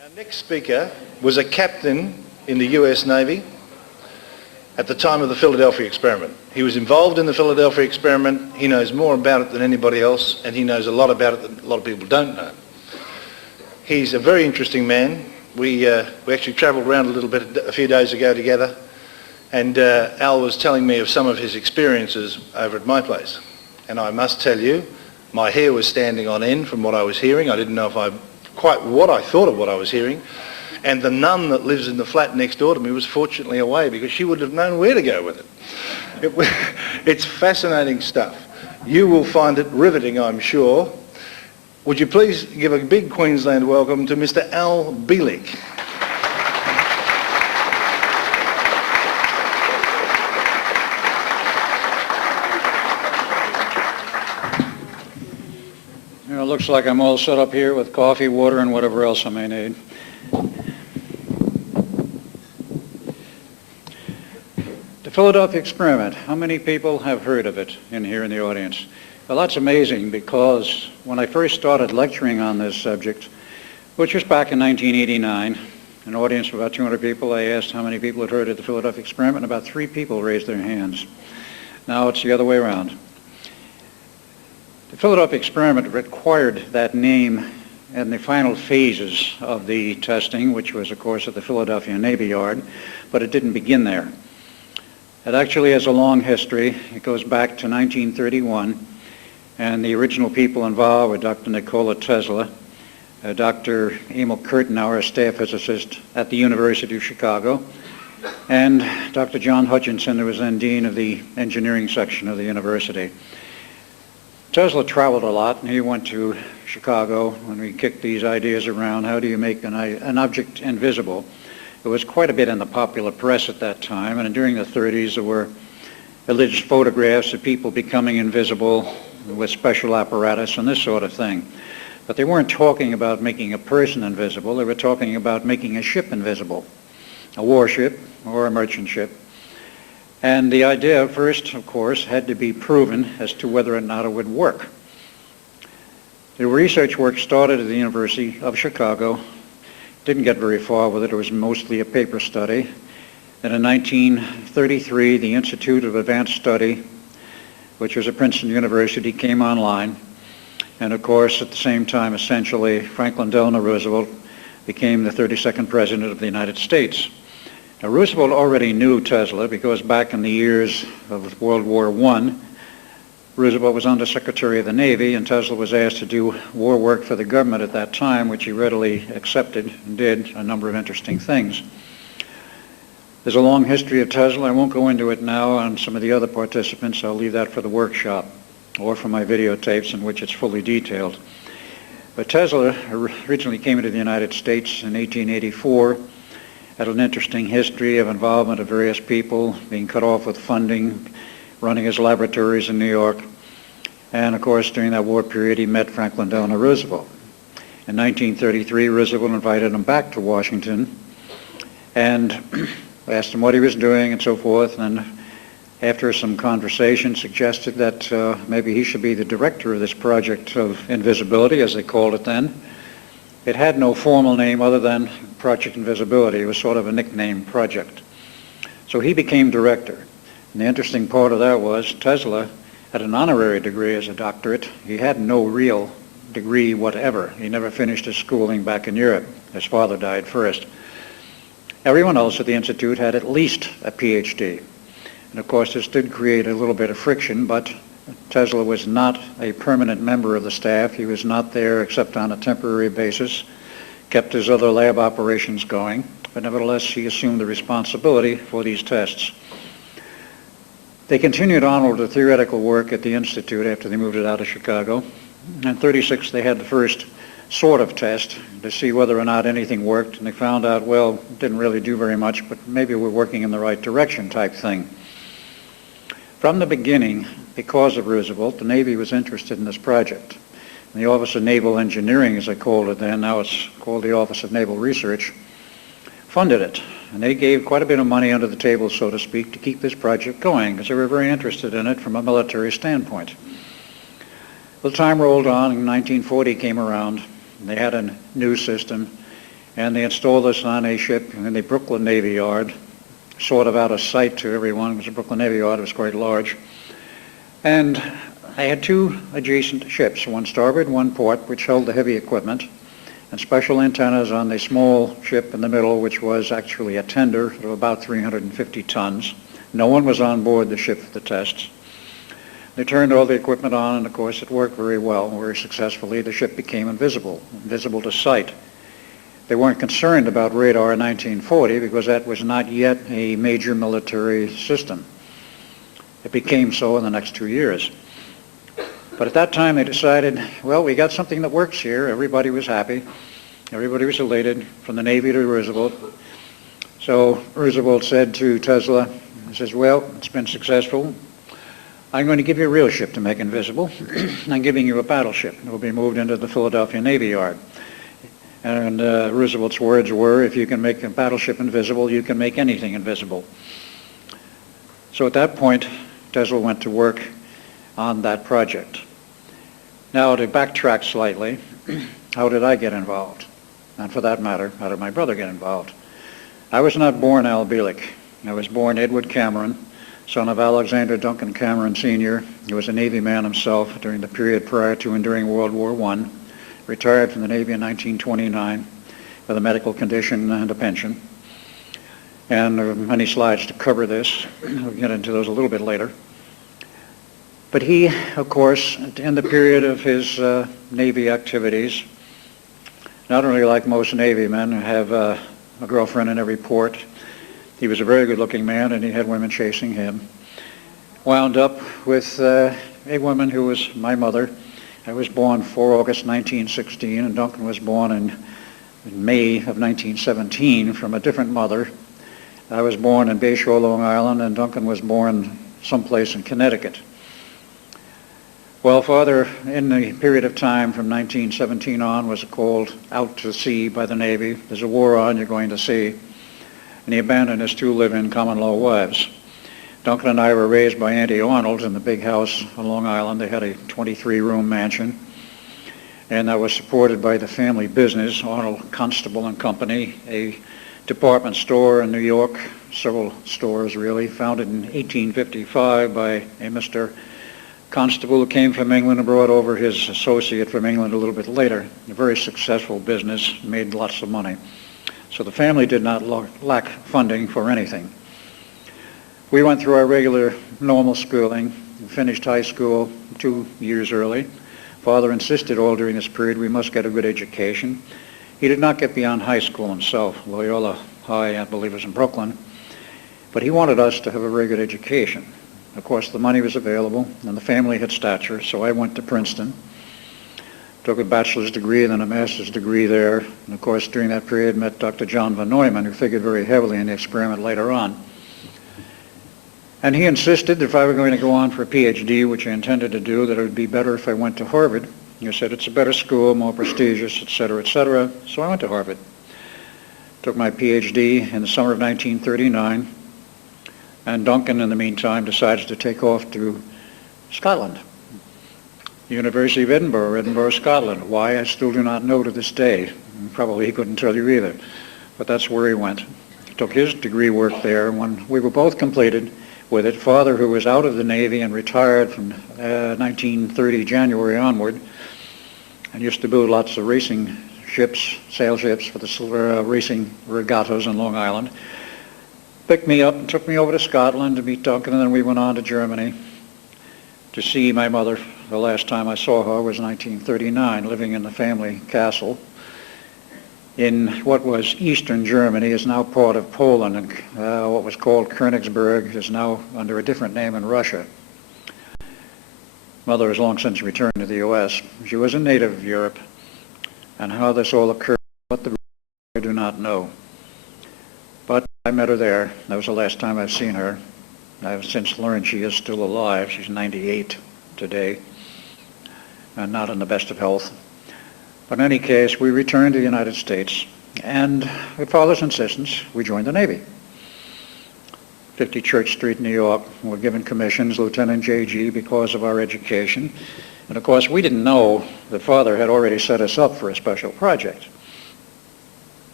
Our next speaker was a captain in the US Navy at the time of the Philadelphia experiment. He was involved in the Philadelphia experiment. He knows more about it than anybody else, and he knows a lot about it that a lot of people don't know. He's a very interesting man. We actually travelled around a little bit a few days ago together, and Al was telling me of some of his experiences over at my place. And I must tell you, my hair was standing on end from what I was hearing. I didn't know quite what I thought of what I was hearing. And the nun that lives in the flat next door to me was fortunately away, because she would have known where to go with it. It's fascinating stuff. You will find it riveting, I'm sure. Would you please give a big Queensland welcome to Mr. Al Bielek. It looks like I'm all set up here with coffee, water, and whatever else I may need. The Philadelphia experiment. How many people have heard of it here in the audience? Well, that's amazing, because when I first started lecturing on this subject, which was back in 1989, an audience of about 200 people, I asked how many people had heard of the Philadelphia experiment, and about 3 people raised their hands. Now it's the other way around. The Philadelphia experiment required that name in the final phases of the testing, which was, of course, at the Philadelphia Navy Yard, but it didn't begin there. It actually has a long history. It goes back to 1931, and the original people involved were Dr. Nikola Tesla, Dr. Emil Kurtenauer, a staff physicist at the University of Chicago, and Dr. John Hutchinson, who was then dean of the engineering section of the university. Tesla traveled a lot, and he went to Chicago when we kicked these ideas around. How do you make an object invisible? It was quite a bit in the popular press at that time, and during the 30s there were alleged photographs of people becoming invisible with special apparatus and this sort of thing. But they weren't talking about making a person invisible. They were talking about making a ship invisible, a warship or a merchant ship. And the idea first, of course, had to be proven as to whether or not it would work. The research work started at the University of Chicago. Didn't get very far with it. It was mostly a paper study. Then in 1933, the Institute of Advanced Study, which was at Princeton University, came online. And of course, at the same time, essentially, Franklin Delano Roosevelt became the 32nd President of the United States. Now, Roosevelt already knew Tesla, because back in the years of World War I, Roosevelt was Under Secretary of the Navy, and Tesla was asked to do war work for the government at that time, which he readily accepted and did a number of interesting things. There's a long history of Tesla. I won't go into it now on some of the other participants. I'll leave that for the workshop or for my videotapes, in which it's fully detailed. But Tesla originally came into the United States in 1884, had an interesting history of involvement of various people, being cut off with funding, running his laboratories in New York. And of course, during that war period, he met Franklin Delano Roosevelt. In 1933, Roosevelt invited him back to Washington and asked him what he was doing and so forth. And after some conversation, suggested that maybe he should be the director of this project of invisibility, as they called it then. It had no formal name other than Project Invisibility. It was sort of a nickname project. So he became director. And the interesting part of that was Tesla had an honorary degree as a doctorate. He had no real degree whatever. He never finished his schooling back in Europe. His father died first. Everyone else at the Institute had at least a PhD. And of course, this did create a little bit of friction, but Tesla was not a permanent member of the staff. He was not there except on a temporary basis, kept his other lab operations going, but nevertheless he assumed the responsibility for these tests. They continued on with the theoretical work at the Institute after they moved it out of Chicago. In 36 they had the first sort of test to see whether or not anything worked, and they found out, well, it didn't really do very much, but maybe we're working in the right direction type thing. From the beginning, because of Roosevelt, the Navy was interested in this project. And the Office of Naval Engineering, as I called it then, now it's called the Office of Naval Research, funded it. And they gave quite a bit of money under the table, so to speak, to keep this project going, because they were very interested in it from a military standpoint. Well, time rolled on, and 1940 came around, and they had a new system, and they installed us on a ship in the Brooklyn Navy Yard, sort of out of sight to everyone, because the Brooklyn Navy Yard was quite large. And I had two adjacent ships, one starboard, one port, which held the heavy equipment, and special antennas on the small ship in the middle, which was actually a tender of about 350 tons. No one was on board the ship for the tests. They turned all the equipment on, and of course it worked very well, very successfully. The ship became invisible to sight. They weren't concerned about radar in 1940 because that was not yet a major military system. It became so in the next 2 years. But at that time they decided, well, we got something that works here. Everybody was happy. Everybody was elated, from the Navy to Roosevelt. So Roosevelt said to Tesla, he says, well, it's been successful. I'm going to give you a real ship to make invisible. I'm giving you a battleship. It will be moved into the Philadelphia Navy Yard. And Roosevelt's words were, if you can make a battleship invisible, you can make anything invisible. So at that point, Tesla went to work on that project. Now, to backtrack slightly, how did I get involved? And for that matter, how did my brother get involved? I was not born Al Bielek. I was born Edward Cameron, son of Alexander Duncan Cameron Sr. He was a Navy man himself during the period prior to and during World War I, retired from the Navy in 1929 with a medical condition and a pension. And there are many slides to cover this. We'll get into those a little bit later. But he, of course, in the period of his Navy activities, not only like most Navy men who have a girlfriend in every port, he was a very good-looking man, and he had women chasing him. Wound up with a woman who was my mother. I was born 4 August 1916, and Duncan was born in May of 1917 from a different mother. I was born in Bayshore, Long Island, and Duncan was born someplace in Connecticut. Well, Father, in the period of time from 1917 on, was called out to sea by the Navy. There's a war on, you're going to sea. And he abandoned his 2 live-in common-law wives. Duncan and I were raised by Auntie Arnold in the big house on Long Island. They had a 23-room mansion. And that was supported by the family business, Arnold Constable and Company, a department store in New York, several stores really, founded in 1855 by a Mr. Constable who came from England and brought over his associate from England a little bit later. A very successful business, made lots of money. So the family did not lack funding for anything. We went through our regular normal schooling, finished high school 2 years early. Father insisted all during this period we must get a good education. He did not get beyond high school himself. Loyola High, I believe, was in Brooklyn. But he wanted us to have a very good education. Of course, the money was available, and the family had stature, so I went to Princeton, took a bachelor's degree and then a master's degree there. And of course, during that period, met Dr. John von Neumann, who figured very heavily in the experiment later on. And he insisted that if I were going to go on for a PhD, which I intended to do, that it would be better if I went to Harvard. He said it's a better school, more prestigious, et cetera, et cetera. So I went to Harvard. Took my PhD in the summer of 1939. And Duncan, in the meantime, decided to take off to Scotland, the University of Edinburgh, Edinburgh, Scotland. Why, I still do not know to this day. Probably he couldn't tell you either. But that's where he went. He took his degree work there, and when we were both completed with it, Father, who was out of the Navy and retired from 1930 January onward, and used to build lots of racing ships, sail ships for the racing regattas on Long Island, picked me up and took me over to Scotland to meet Duncan, and then we went on to Germany to see my mother. The last time I saw her was 1939, living in the family castle in what was eastern Germany, is now part of Poland, and what was called Königsberg is now under a different name in Russia. Mother has long since returned to the U.S. She was a native of Europe, and how this all occurred, what the I do not know. But I met her there. That was the last time I've seen her. I've since learned she is still alive. She's 98 today, and not in the best of health. But in any case, we returned to the United States, and at Father's insistence, we joined the Navy. 50 Church Street, New York. We were given commissions, Lieutenant J.G., because of our education. And of course, we didn't know that Father had already set us up for a special project.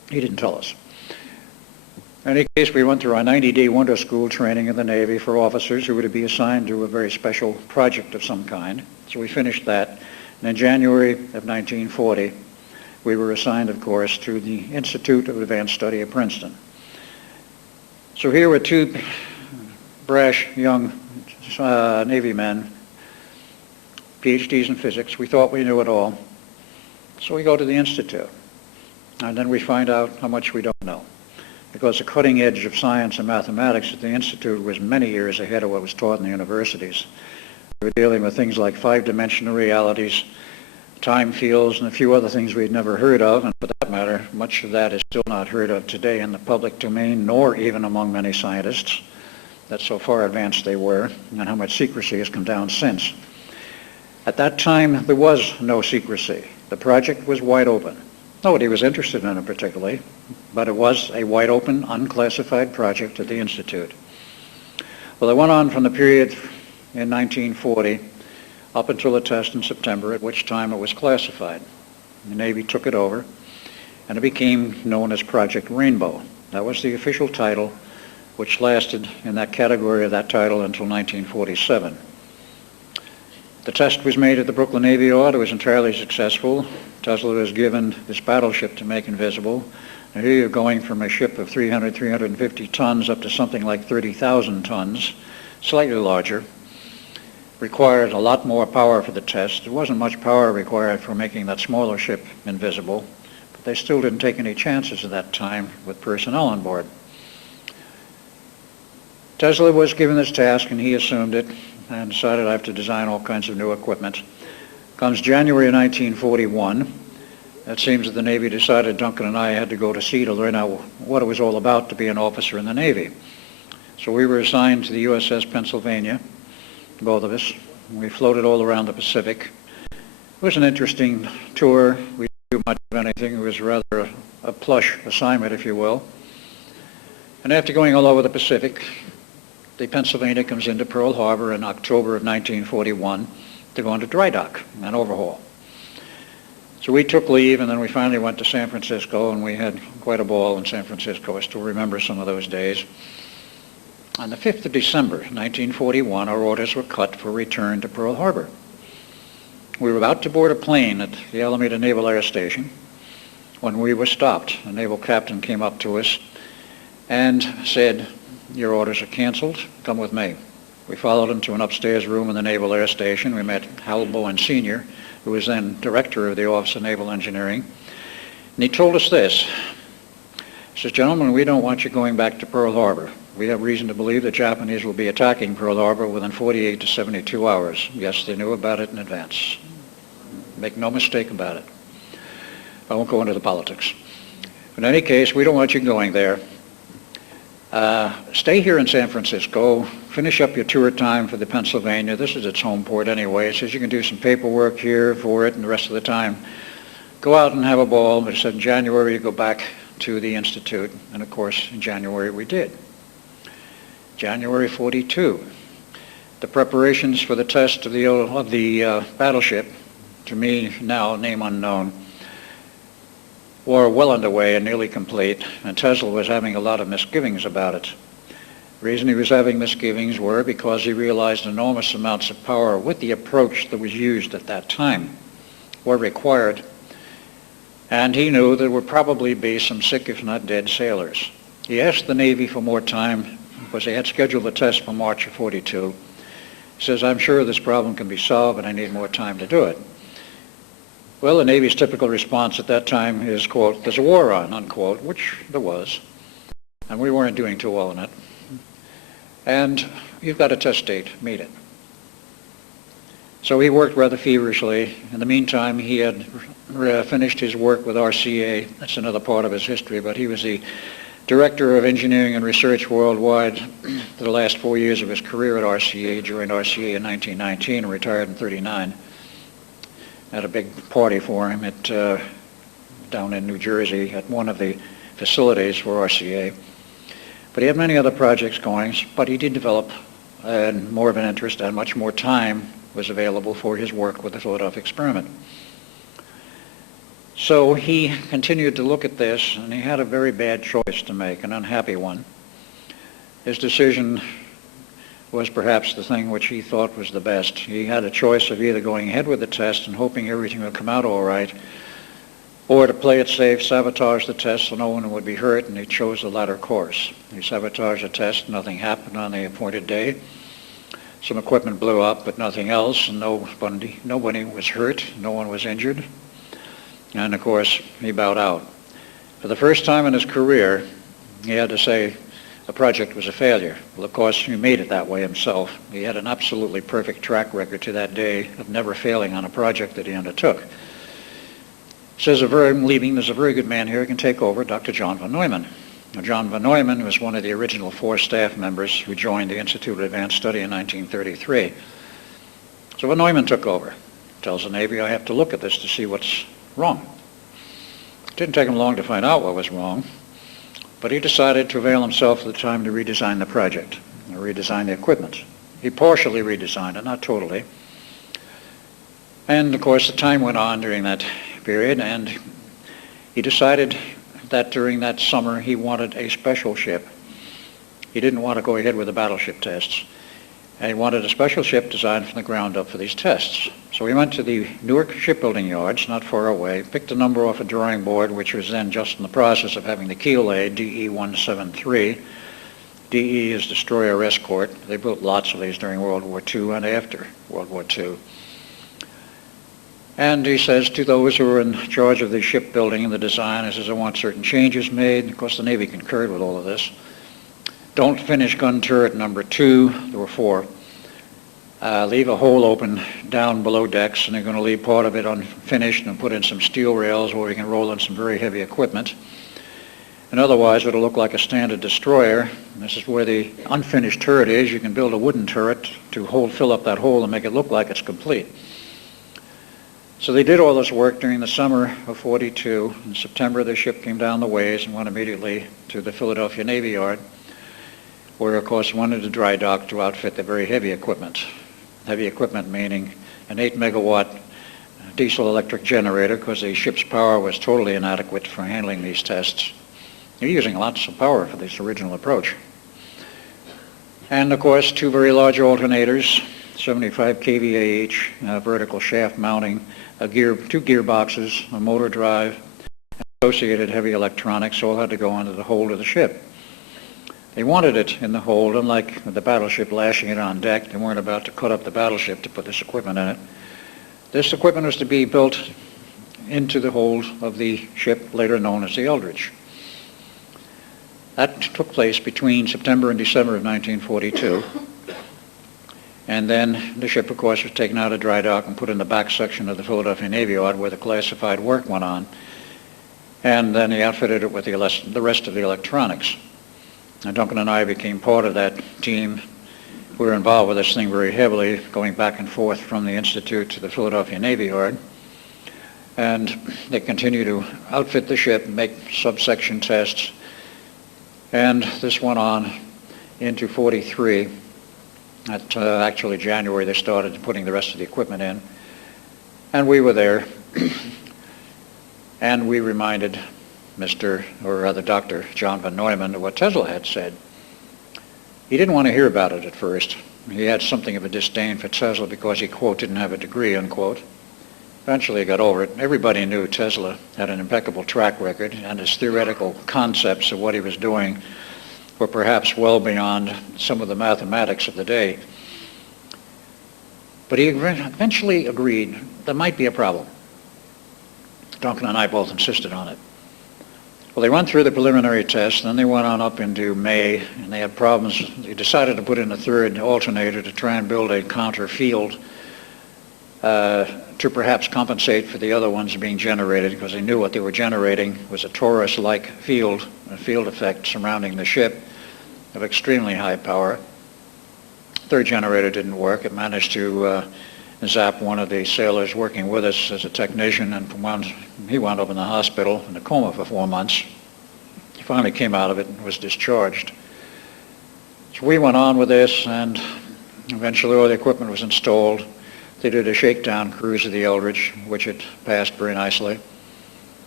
He didn't tell us. In any case, we went through our 90-day winter school training in the Navy for officers who were to be assigned to a very special project of some kind. So we finished that. And in January of 1940, we were assigned, of course, to the Institute of Advanced Study at Princeton. So here were two brash young Navy men, PhDs in physics. We thought we knew it all. So we go to the Institute. And then we find out how much we don't know, because the cutting edge of science and mathematics at the Institute was many years ahead of what was taught in the universities. We were dealing with things like five-dimensional realities, time fields, and a few other things we'd never heard of, and for that matter, much of that is still not heard of today in the public domain, nor even among many scientists. That's so far advanced they were, and how much secrecy has come down since. At that time, there was no secrecy. The project was wide open. Nobody was interested in it particularly, but it was a wide open, unclassified project at the Institute. Well, it went on from the period in 1940 up until the test in September, at which time it was classified. The Navy took it over, and it became known as Project Rainbow. That was the official title, which lasted in that category of that title until 1947. The test was made at the Brooklyn Navy Yard. It was entirely successful. Tesla was given this battleship to make invisible. And here you're going from a ship of 300, 350 tons up to something like 30,000 tons, slightly larger. Required a lot more power for the test. There wasn't much power required for making that smaller ship invisible, but they still didn't take any chances at that time with personnel on board. Tesla was given this task, and he assumed it and decided I have to design all kinds of new equipment. Comes January of 1941. It seems that the Navy decided Duncan and I had to go to sea to learn out what it was all about to be an officer in the Navy. So we were assigned to the USS Pennsylvania, both of us. We floated all around the Pacific. It was an interesting tour. We didn't do much of anything. It was rather a plush assignment, if you will. And after going all over the Pacific, the Pennsylvania comes into Pearl Harbor in October of 1941 to go into dry dock and overhaul. So we took leave, and then we finally went to San Francisco, and we had quite a ball in San Francisco. I still remember some of those days. On the 5th of December, 1941, our orders were cut for return to Pearl Harbor. We were about to board a plane at the Alameda Naval Air Station when we were stopped. A naval captain came up to us and said, "Your orders are canceled. Come with me." We followed him to an upstairs room in the Naval Air Station. We met Hal Bowen Sr., who was then director of the Office of Naval Engineering. And he told us this. He says, "Gentlemen, we don't want you going back to Pearl Harbor. We have reason to believe the Japanese will be attacking Pearl Harbor within 48 to 72 hours. Yes, they knew about it in advance. Make no mistake about it. I won't go into the politics. In any case, we don't want you going there. Stay here in San Francisco, finish up your tour time for the Pennsylvania. This is its home port anyway. It says you can do some paperwork here for it, and the rest of the time go out and have a ball." But it said in January you go back to the Institute, and of course in January we did. January 42. The preparations for the test of the battleship, to me now name unknown, were well underway and nearly complete, and Tesla was having a lot of misgivings about it. The reason he was having misgivings were because he realized enormous amounts of power with the approach that was used at that time were required, and he knew there would probably be some sick, if not dead, sailors. He asked the Navy for more time because they had scheduled the test for March of 42. He says, "I'm sure this problem can be solved, but I need more time to do it." Well, the Navy's typical response at that time is, quote, "There's a war on," unquote, which there was, and we weren't doing too well in it. And you've got a test date, meet it. So he worked rather feverishly. In the meantime, he had finished his work with RCA. That's another part of his history, but he was the Director of Engineering and Research worldwide for the last 4 years of his career at RCA. Joined RCA in 1919 and retired in 1939. Had a big party for him at down in New Jersey at one of the facilities for RCA. But he had many other projects going, but he did develop more of an interest, and much more time was available for his work with the Philadelphia experiment. So he continued to look at this, and he had a very bad choice to make, an unhappy one. His decision was perhaps the thing which he thought was the best. He had a choice of either going ahead with the test and hoping everything would come out all right, or to play it safe, sabotage the test so no one would be hurt, and he chose the latter course. He sabotaged the test, nothing happened on the appointed day. Some equipment blew up, but nothing else, and nobody was hurt, no one was injured. And of course, he bowed out. For the first time in his career, he had to say the project was a failure. Well, of course, he made it that way himself. He had an absolutely perfect track record to that day of never failing on a project that he undertook. Says, I'm leaving, there's a very good man here who can take over, Dr. John von Neumann. Now, John von Neumann was one of the original 4 staff members who joined the Institute of Advanced Study in 1933. So von Neumann took over. Tells the Navy, I have to look at this to see what's wrong. It didn't take him long to find out what was wrong, but he decided to avail himself of the time to redesign the project, or redesign the equipment. He partially redesigned it, not totally. And of course, the time went on during that period, and he decided that during that summer he wanted a special ship. He didn't want to go ahead with the battleship tests. And he wanted a special ship designed from the ground up for these tests. So he went to the Newark shipbuilding yards, not far away, picked a number off a drawing board, which was then just in the process of having the keel laid, DE-173. DE is Destroyer Escort. They built lots of these during World War II and after World War II. And he says to those who were in charge of the shipbuilding and the design, he says, I want certain changes made. And of course, the Navy concurred with all of this. Don't finish gun turret number 2, there were 4. Leave a hole open down below decks, and they're going to leave part of it unfinished and put in some steel rails where we can roll in some very heavy equipment. And otherwise, it'll look like a standard destroyer. And this is where the unfinished turret is. You can build a wooden turret to fill up that hole and make it look like it's complete. So they did all this work during the summer of '42. In September, the ship came down the ways and went immediately to the Philadelphia Navy Yard, where, of course, wanted to dry dock to outfit the very heavy equipment. Heavy equipment meaning an 8-megawatt diesel electric generator, because the ship's power was totally inadequate for handling these tests. You're using lots of power for this original approach. And, of course, 2 very large alternators, 75 kVA each, vertical shaft mounting, 2 gearboxes, a motor drive, associated heavy electronics, all had to go into the hold of the ship. They wanted it in the hold, unlike the battleship lashing it on deck. They weren't about to cut up the battleship to put this equipment in it. This equipment was to be built into the hold of the ship, later known as the Eldridge. That took place between September and December of 1942. And then the ship, of course, was taken out of dry dock and put in the back section of the Philadelphia Navy Yard where the classified work went on. And then he outfitted it with the rest of the electronics. Now, Duncan and I became part of that team. We were involved with this thing very heavily, going back and forth from the Institute to the Philadelphia Navy Yard. And they continued to outfit the ship, make subsection tests. And this went on into '43. Actually, January, they started putting the rest of the equipment in. And we were there. And we reminded Dr. John von Neumann of what Tesla had said. He didn't want to hear about it at first. He had something of a disdain for Tesla because he, quote, didn't have a degree, unquote. Eventually he got over it. Everybody knew Tesla had an impeccable track record, and his theoretical concepts of what he was doing were perhaps well beyond some of the mathematics of the day. But he eventually agreed there might be a problem. Duncan and I both insisted on it. Well, they went through the preliminary tests, then they went on up into May, and they had problems. They decided to put in a 3rd alternator to try and build a counter field to perhaps compensate for the other ones being generated, because they knew what they were generating was a torus-like field, a field effect surrounding the ship of extremely high power. 3rd generator didn't work. It managed to zap one of the sailors working with us as a technician, and he wound up in the hospital in a coma for 4 months. He finally came out of it and was discharged. So we went on with this, and eventually all the equipment was installed. They did a shakedown cruise of the Eldridge, which it passed very nicely.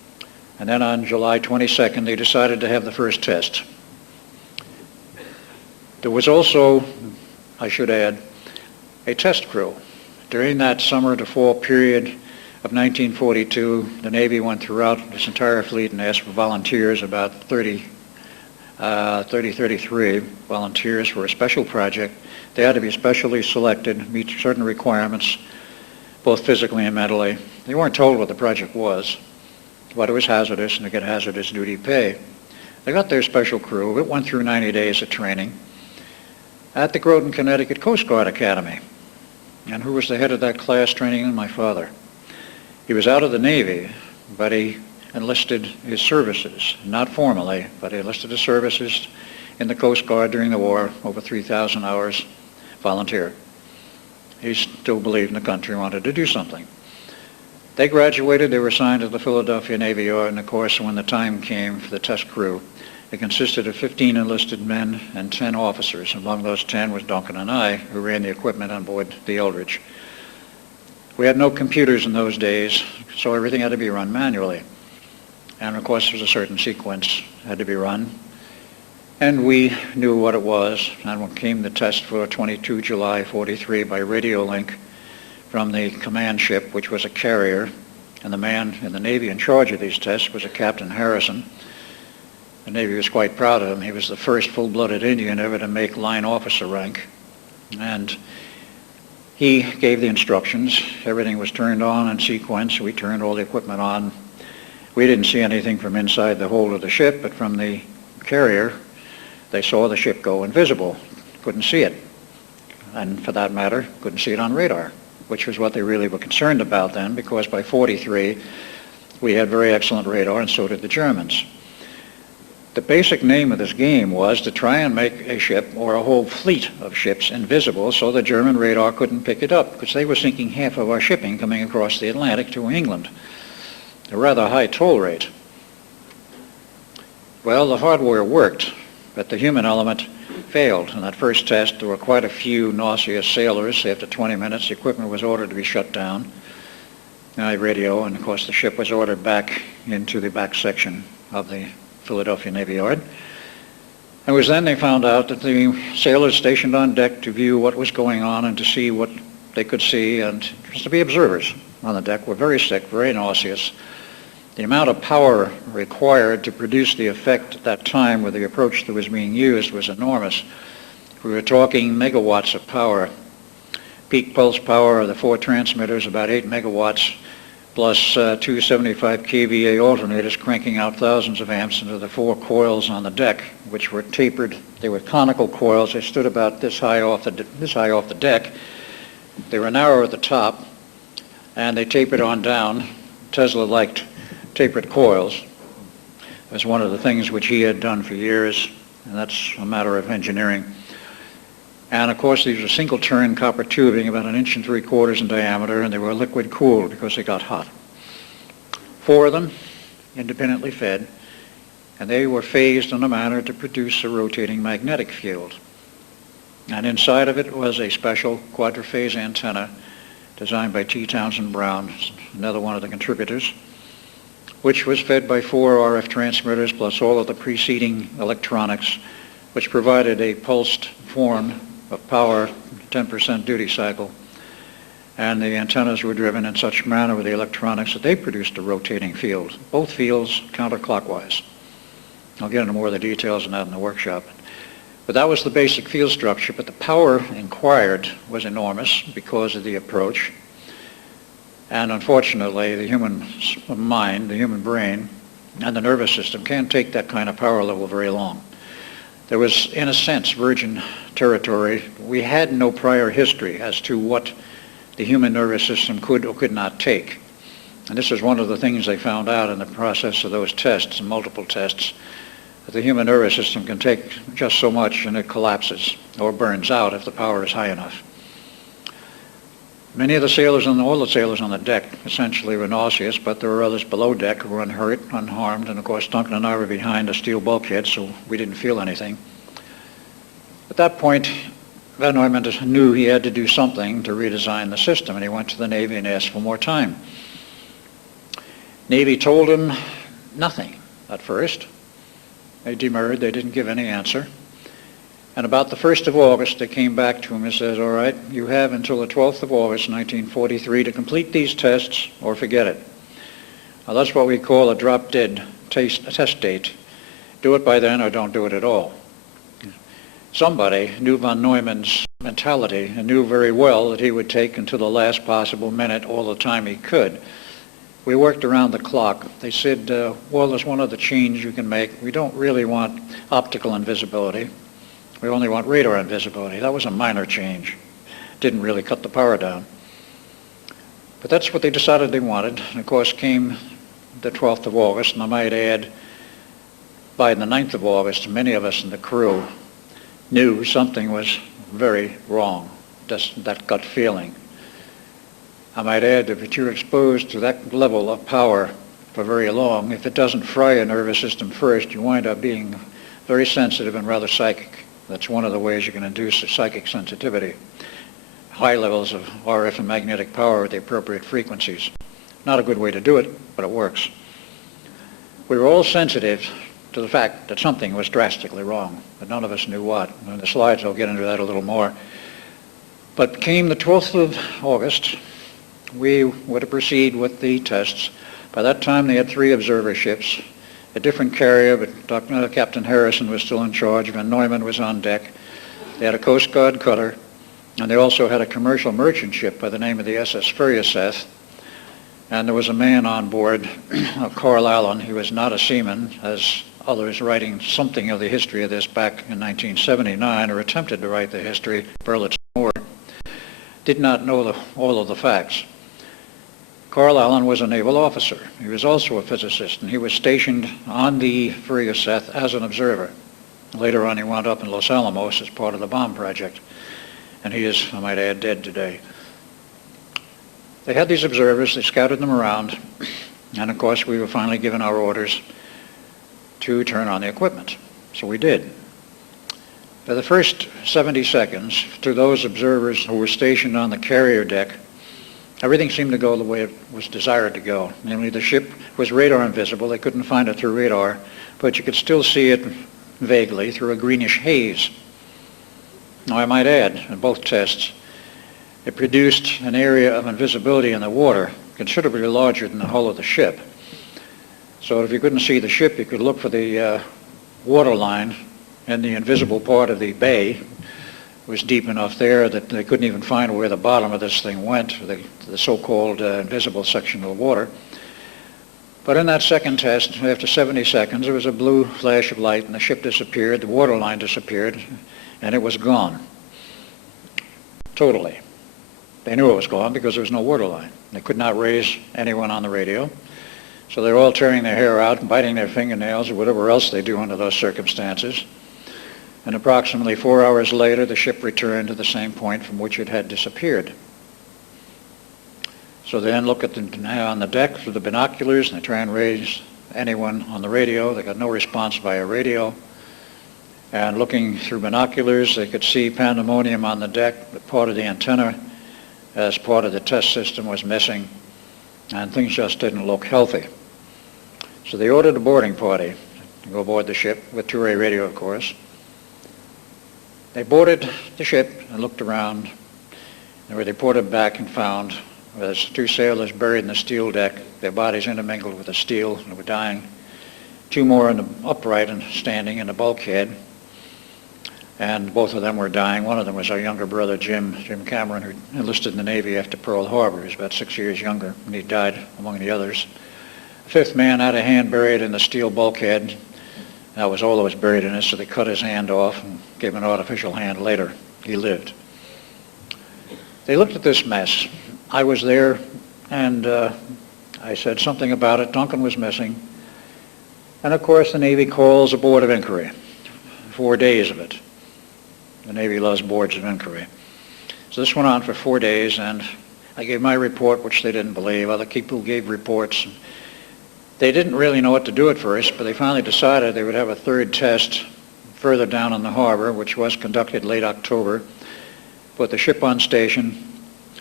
And then on July 22nd, they decided to have the first test. There was also, I should add, a test crew. During that summer to fall period of 1942, the Navy went throughout its entire fleet and asked for volunteers, about 33 volunteers for a special project. They had to be specially selected, meet certain requirements, both physically and mentally. They weren't told what the project was, but it was hazardous and to get hazardous duty pay. They got their special crew. It went through 90 days of training at the Groton, Connecticut Coast Guard Academy. And who was the head of that class training them? My father. He was out of the Navy, but he enlisted his services, not formally, but he enlisted his services in the Coast Guard during the war, over 3,000 hours volunteer. He still believed in the country, wanted to do something. They graduated, they were assigned to the Philadelphia Navy Yard, and of course when the time came for the test crew, it consisted of 15 enlisted men and 10 officers. Among those 10 was Duncan and I, who ran the equipment on board the Eldridge. We had no computers in those days, so everything had to be run manually. And of course there was a certain sequence had to be run. And we knew what it was, and when came the test for 22 July 43 by radio link from the command ship, which was a carrier, and the man in the Navy in charge of these tests was a Captain Harrison. The Navy was quite proud of him. He was the first full-blooded Indian ever to make line officer rank. And he gave the instructions. Everything was turned on in sequence. We turned all the equipment on. We didn't see anything from inside the hold of the ship, but from the carrier, they saw the ship go invisible. Couldn't see it. And for that matter, couldn't see it on radar, which was what they really were concerned about then, because by 43, we had very excellent radar, and so did the Germans. The basic name of this game was to try and make a ship or a whole fleet of ships invisible so the German radar couldn't pick it up, because they were sinking half of our shipping coming across the Atlantic to England. A rather high toll rate. Well, the hardware worked, but the human element failed. In that first test, there were quite a few nauseous sailors. After 20 minutes, the equipment was ordered to be shut down. Radio, and of course the ship was ordered back into the back section of the Philadelphia Navy Yard. It was then they found out that the sailors stationed on deck to view what was going on and to see what they could see and just to be observers on the deck were very sick, very nauseous. The amount of power required to produce the effect at that time with the approach that was being used was enormous. We were talking megawatts of power. Peak pulse power of the 4 transmitters, about 8 megawatts, plus 275 kVA alternators cranking out thousands of amps into the 4 coils on the deck, which were tapered. They were conical coils. They stood about this high off the deck. They were narrow at the top, and they tapered on down. Tesla liked tapered coils. It was one of the things which he had done for years, and that's a matter of engineering. And of course these were single-turn copper tubing about 1 3/4 inches in diameter, and they were liquid cooled because they got hot. 4 of them independently fed, and they were phased in a manner to produce a rotating magnetic field. And inside of it was a special quadrophase antenna designed by T. Townsend Brown, another one of the contributors, which was fed by 4 RF transmitters plus all of the preceding electronics, which provided a pulsed form of power, 10% duty cycle. And the antennas were driven in such manner with the electronics that they produced a rotating field, both fields counterclockwise. I'll get into more of the details on that in the workshop. But that was the basic field structure, but the power required was enormous because of the approach. And unfortunately, the human mind, the human brain, and the nervous system can't take that kind of power level very long. There was, in a sense, virgin territory. We had no prior history as to what the human nervous system could or could not take. And this is one of the things they found out in the process of those tests, multiple tests, that the human nervous system can take just so much and it collapses or burns out if the power is high enough. Many of the sailors, all the sailors on the deck essentially were nauseous, but there were others below deck who were unhurt, unharmed, and of course Duncan and I were behind a steel bulkhead, so we didn't feel anything. At that point, Van Neumann knew he had to do something to redesign the system, and he went to the Navy and asked for more time. Navy told him nothing at first. They demurred, they didn't give any answer. And about the 1st of August, they came back to him and says, all right, you have until the 12th of August, 1943, to complete these tests or forget it. Now, that's what we call a drop-dead test date. Do it by then or don't do it at all. Somebody knew von Neumann's mentality and knew very well that he would take until the last possible minute all the time he could. We worked around the clock. They said, well, there's one other change you can make. We don't really want optical invisibility. We only want radar invisibility. That was a minor change. Didn't really cut the power down. But that's what they decided they wanted. And of course came the 12th of August, and I might add, by the 9th of August, many of us in the crew knew something was very wrong, just that gut feeling. I might add that if you're exposed to that level of power for very long, if it doesn't fry your nervous system first, you wind up being very sensitive and rather psychic. That's one of the ways you can induce a psychic sensitivity. High levels of RF and magnetic power at the appropriate frequencies. Not a good way to do it, but it works. We were all sensitive to the fact that something was drastically wrong, but none of us knew what. In the slides I'll get into that a little more. But came the 12th of August, we were to proceed with the tests. By that time they had 3 observer ships, a different carrier, but Captain Harrison was still in charge. Von Neumann was on deck. They had a Coast Guard cutter, and they also had a commercial merchant ship by the name of the SS Furioseth. And there was a man on board, Carl Allen. He was not a seaman, as others writing something of the history of this back in 1979, or attempted to write the history, Berlitz Moore, did not know all of the facts. Carl Allen was a naval officer. He was also a physicist, and he was stationed on the Furioseth as an observer. Later on, he wound up in Los Alamos as part of the bomb project, and he is, I might add, dead today. They had these observers, they scouted them around, and of course we were finally given our orders to turn on the equipment. So we did. For the first 70 seconds, to those observers who were stationed on the carrier deck, everything seemed to go the way it was desired to go. Namely, the ship was radar invisible. They couldn't find it through radar, but you could still see it vaguely through a greenish haze. Now, I might add, in both tests, it produced an area of invisibility in the water considerably larger than the hull of the ship. So if you couldn't see the ship, you could look for the water line in the invisible part of the bay. It was deep enough there that they couldn't even find where the bottom of this thing went, the so-called invisible section of the water. But in that second test, after 70 seconds, there was a blue flash of light and the ship disappeared, the water line disappeared, and it was gone. Totally. They knew it was gone because there was no water line. They could not raise anyone on the radio. So they were all tearing their hair out and biting their fingernails or whatever else they do under those circumstances. And approximately 4 hours later, the ship returned to the same point from which it had disappeared. So they then look at on the deck through the binoculars, and they try and raise anyone on the radio. They got no response via radio. And looking through binoculars, they could see pandemonium on the deck, but part of the antenna as part of the test system was missing, and things just didn't look healthy. So they ordered a boarding party to go aboard the ship, with two-way radio, of course. They boarded the ship and looked around, and where they reported back and found there's 2 sailors buried in the steel deck, their bodies intermingled with the steel, and were dying. 2 more in the upright and standing in the bulkhead, and both of them were dying. One of them was our younger brother, Jim Cameron, who enlisted in the Navy after Pearl Harbor. He was about 6 years younger, and he died among the others. The 5th man had a hand buried in the steel bulkhead. That was all that was buried in it, so they cut his hand off and gave him an artificial hand later. He lived. They looked at this mess. I was there, and I said something about it. Duncan was missing. And of course, the Navy calls a board of inquiry. 4 days of it. The Navy loves boards of inquiry. So this went on for 4 days, and I gave my report, which they didn't believe. Other people gave reports. They didn't really know what to do at first, but they finally decided they would have a 3rd test further down in the harbor, which was conducted late October. Put the ship on station,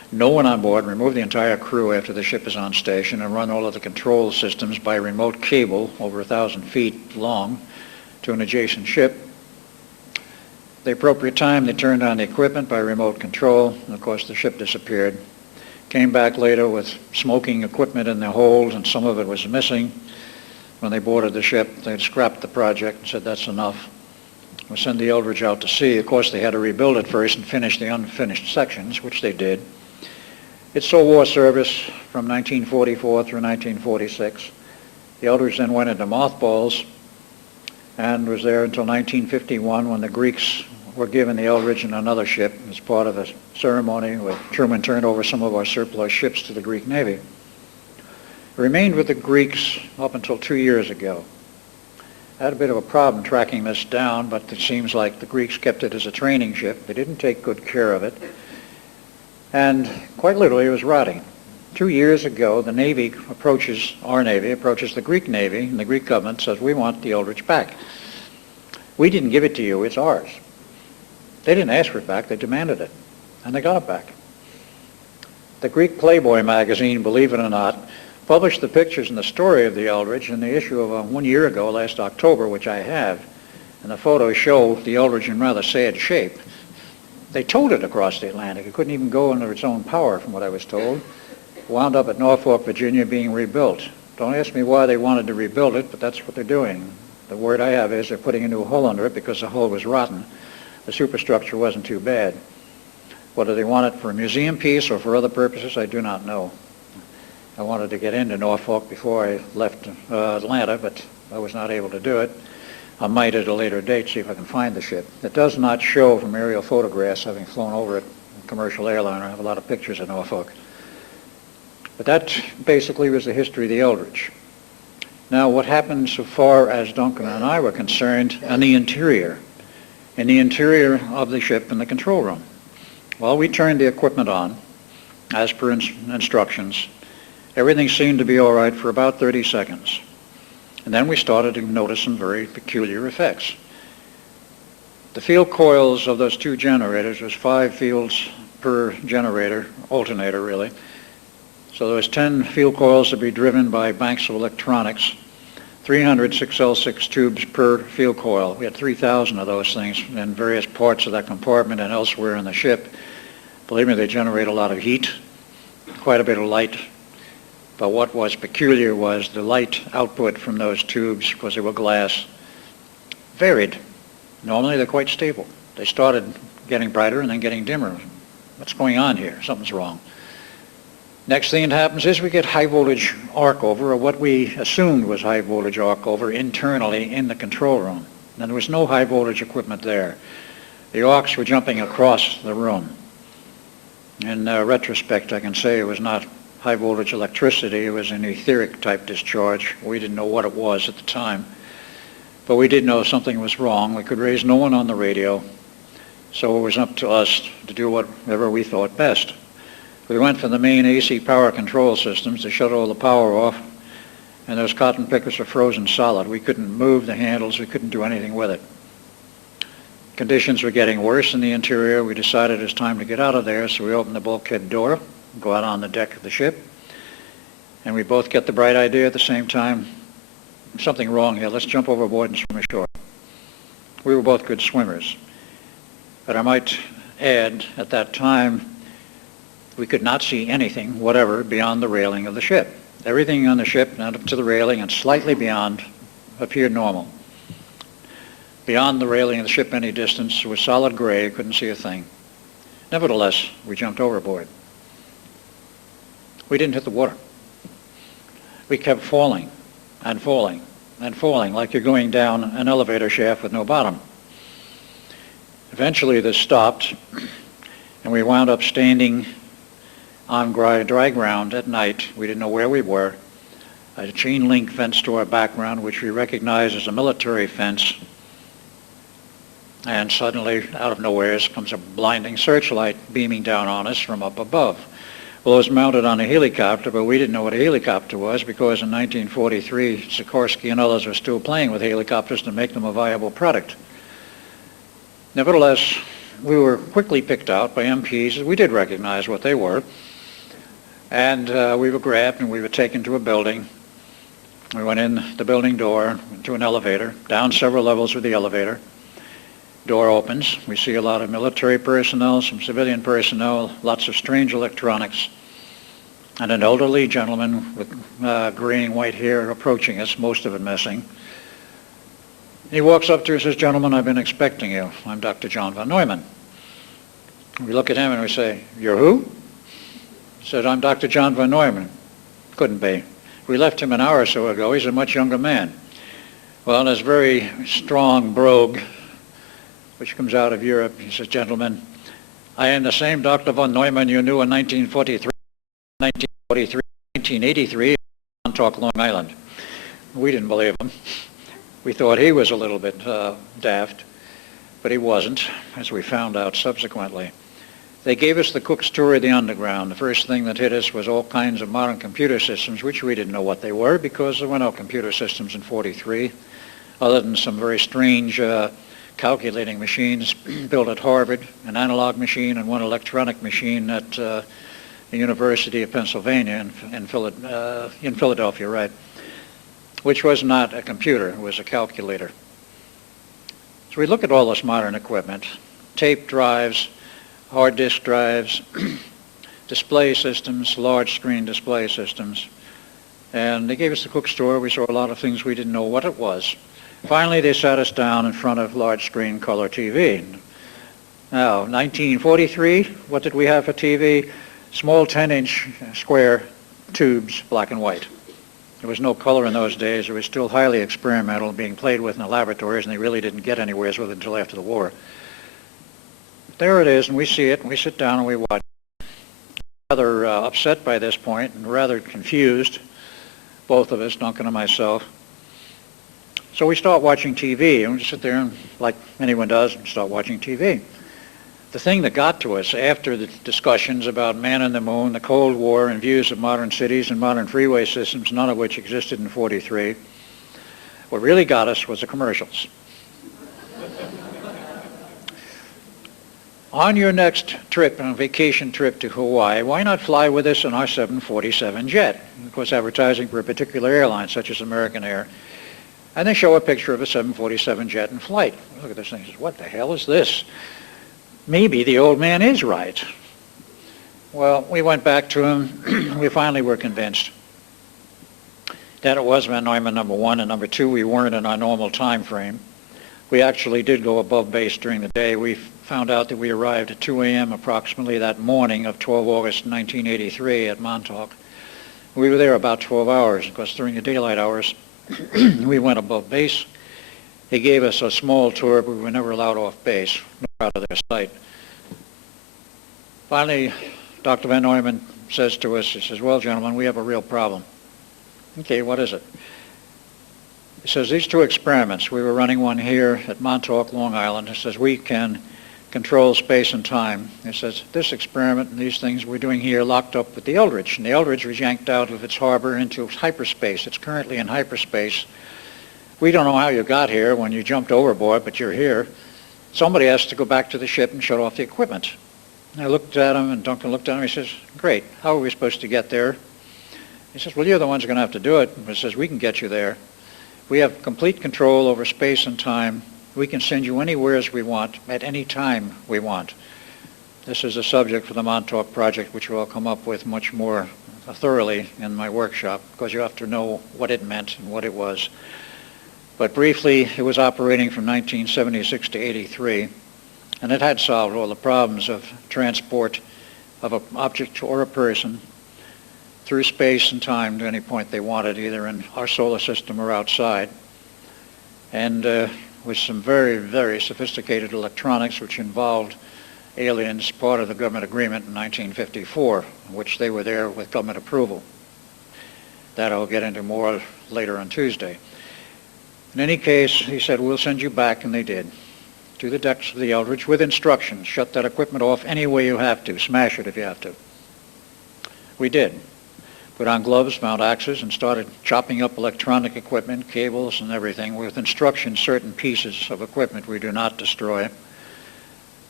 no one on board, remove the entire crew after the ship is on station, and run all of the control systems by remote cable over 1,000 feet long to an adjacent ship. At the appropriate time, they turned on the equipment by remote control, and of course the ship disappeared. Came back later with smoking equipment in the hold, and some of it was missing. When they boarded the ship, they scrapped the project and said, that's enough. We'll send the Eldridge out to sea. Of course, they had to rebuild it first and finish the unfinished sections, which they did. It saw war service from 1944 through 1946. The Eldridge then went into mothballs and was there until 1951 when the Greeks were given the Eldridge and another ship as part of a ceremony where Truman turned over some of our surplus ships to the Greek Navy. It remained with the Greeks up until 2 years ago. I had a bit of a problem tracking this down, but it seems like the Greeks kept it as a training ship. They didn't take good care of it. And quite literally, it was rotting. 2 years ago, the Navy approaches, our Navy approaches the Greek Navy, and the Greek government says, we want the Eldridge back. We didn't give it to you, it's ours. They didn't ask for it back, they demanded it, and they got it back. The Greek Playboy magazine, believe it or not, published the pictures and the story of the Eldridge in the issue of 1 year ago, last October, which I have, and the photos show the Eldridge in rather sad shape. They towed it across the Atlantic. It couldn't even go under its own power, from what I was told. Wound up at Norfolk, Virginia, being rebuilt. Don't ask me why they wanted to rebuild it, but that's what they're doing. The word I have is they're putting a new hull under it because the hull was rotten. The superstructure wasn't too bad. Whether they want it for a museum piece or for other purposes, I do not know. I wanted to get into Norfolk before I left Atlanta, but I was not able to do it. I might at a later date see if I can find the ship. It does not show from aerial photographs, having flown over it, a commercial airliner. I have a lot of pictures of Norfolk. But that basically was the history of the Eldridge. Now, what happened so far as Duncan and I were concerned in the interior of the ship in the control room? Well, we turned the equipment on, as per instructions. Everything seemed to be all right for about 30 seconds. And then we started to notice some very peculiar effects. The field coils of those two generators was 5 fields per generator, alternator really. So there was 10 field coils to be driven by banks of electronics, 300 6L6 tubes per field coil. We had 3,000 of those things in various parts of that compartment and elsewhere in the ship. Believe me, they generate a lot of heat, quite a bit of light. But what was peculiar was the light output from those tubes, because they were glass, varied. Normally they're quite stable. They started getting brighter and then getting dimmer. What's going on here? Something's wrong. Next thing that happens is we get high voltage arc over, or what we assumed was high voltage arc over, internally in the control room. And there was no high voltage equipment there. The arcs were jumping across the room. In retrospect, I can say it was not high voltage electricity. It was an etheric type discharge. We didn't know what it was at the time, but we did know something was wrong. We could raise no one on the radio, so it was up to us to do whatever we thought best. We went for the main AC power control systems to shut all the power off, and those cotton pickers were frozen solid. We couldn't move the handles. We couldn't do anything with it. Conditions were getting worse in the interior. We decided it was time to get out of there, so we opened the bulkhead door, go out on the deck of the ship, and we both get the bright idea at the same time, something wrong here, let's jump overboard and swim ashore. We were both good swimmers, but I might add, at that time, we could not see anything, whatever, beyond the railing of the ship. Everything on the ship, not up to the railing and slightly beyond, appeared normal. Beyond the railing of the ship any distance was solid gray, couldn't see a thing. Nevertheless, we jumped overboard. We didn't hit the water. We kept falling and falling and falling like you're going down an elevator shaft with no bottom. Eventually this stopped, and we wound up standing on dry ground at night. We didn't know where we were. A chain link fence to our background, which we recognized as a military fence. And suddenly, out of nowhere, comes a blinding searchlight beaming down on us from up above. Well, it was mounted on a helicopter, but we didn't know what a helicopter was because in 1943, Sikorsky and others were still playing with helicopters to make them a viable product. Nevertheless, we were quickly picked out by MPs. We did recognize what they were. And we were grabbed and we were taken to a building. We went in the building door, to an elevator, down several levels with the elevator. Door opens. We see a lot of military personnel, some civilian personnel, lots of strange electronics, and an elderly gentleman with gray and white hair approaching us, most of it missing. He walks up to us and says, "Gentlemen, I've been expecting you. I'm Dr. John von Neumann." We look at him and we say, "You're who?" He said, "I'm Dr. John von Neumann." Couldn't be. We left him an hour or so ago. He's a much younger man. Well, this very strong brogue, which comes out of Europe, he says, "Gentlemen, I am the same Dr. von Neumann you knew in 1943, 1983, on Montauk, Long Island." We didn't believe him. We thought he was a little bit daft, but he wasn't, as we found out subsequently. They gave us the Cook's tour of the underground. The first thing that hit us was all kinds of modern computer systems, which we didn't know what they were because there were no computer systems in 43, other than some very strange calculating machines built at Harvard, an analog machine and one electronic machine at the University of Pennsylvania in Philadelphia, right, which was not a computer, it was a calculator. So we look at all this modern equipment, tape drives, hard disk drives, display systems, large screen display systems. And they gave us the Cook's tour. We saw a lot of things we didn't know what it was. Finally, they sat us down in front of large screen color TV. Now, 1943, what did we have for TV? Small 10-inch square tubes, black and white. There was no color in those days. It was still highly experimental, being played with in the laboratories, and they really didn't get anywhere with it until after the war. There it is, and we see it, and we sit down and we watch. Rather upset by this point and rather confused, both of us, Duncan and myself. So we start watching TV, and we sit there and, like anyone does, and start watching TV. The thing that got to us after the discussions about man on the moon, the Cold War, and views of modern cities and modern freeway systems, none of which existed in 43, what really got us was the commercials. On your next trip, on a vacation trip to Hawaii, why not fly with us on our 747 jet? Of course, advertising for a particular airline, such as American Air. And they show a picture of a 747 jet in flight. Look at this thing. What the hell is this? Maybe the old man is right. Well, we went back to him. We finally were convinced that it was von Neumann, number one, and number two, we weren't in our normal time frame. We actually did go above base during the day. We found out that we arrived at 2 a.m. approximately that morning of 12 August 1983 at Montauk. We were there about 12 hours because during the daylight hours we went above base. They gave us a small tour, but we were never allowed off base, nor out of their sight. Finally, Dr. von Neumann says to us, he says, "Well, gentlemen, we have a real problem." Okay, what is it? He says, "These two experiments, we were running one here at Montauk, Long Island." He says, "We can control space and time." He says, "This experiment and these things we're doing here locked up with the Eldridge. And the Eldridge was yanked out of its harbor into hyperspace. It's currently in hyperspace. We don't know how you got here when you jumped overboard, but you're here. Somebody has to go back to the ship and shut off the equipment." And I looked at him, and Duncan looked at him, he says, "Great, how are we supposed to get there?" He says, "Well, you're the ones going to have to do it." He says, "We can get you there. We have complete control over space and time. We can send you anywhere as we want, at any time we want." This is a subject for the Montauk project, which we'll come up with much more thoroughly in my workshop, because you have to know what it meant and what it was. But briefly, it was operating from 1976 to 83, and it had solved all the problems of transport of an object or a person through space and time to any point they wanted, either in our solar system or outside. And with some very, very sophisticated electronics, which involved aliens, part of the government agreement in 1954, in which they were there with government approval. That I'll get into more later on Tuesday. In any case, he said, "We'll send you back," and they did, to the decks of the Eldridge with instructions. Shut that equipment off any way you have to. Smash it if you have to. We did. Put on gloves, mount axes, and started chopping up electronic equipment, cables, and everything with instructions, certain pieces of equipment we do not destroy.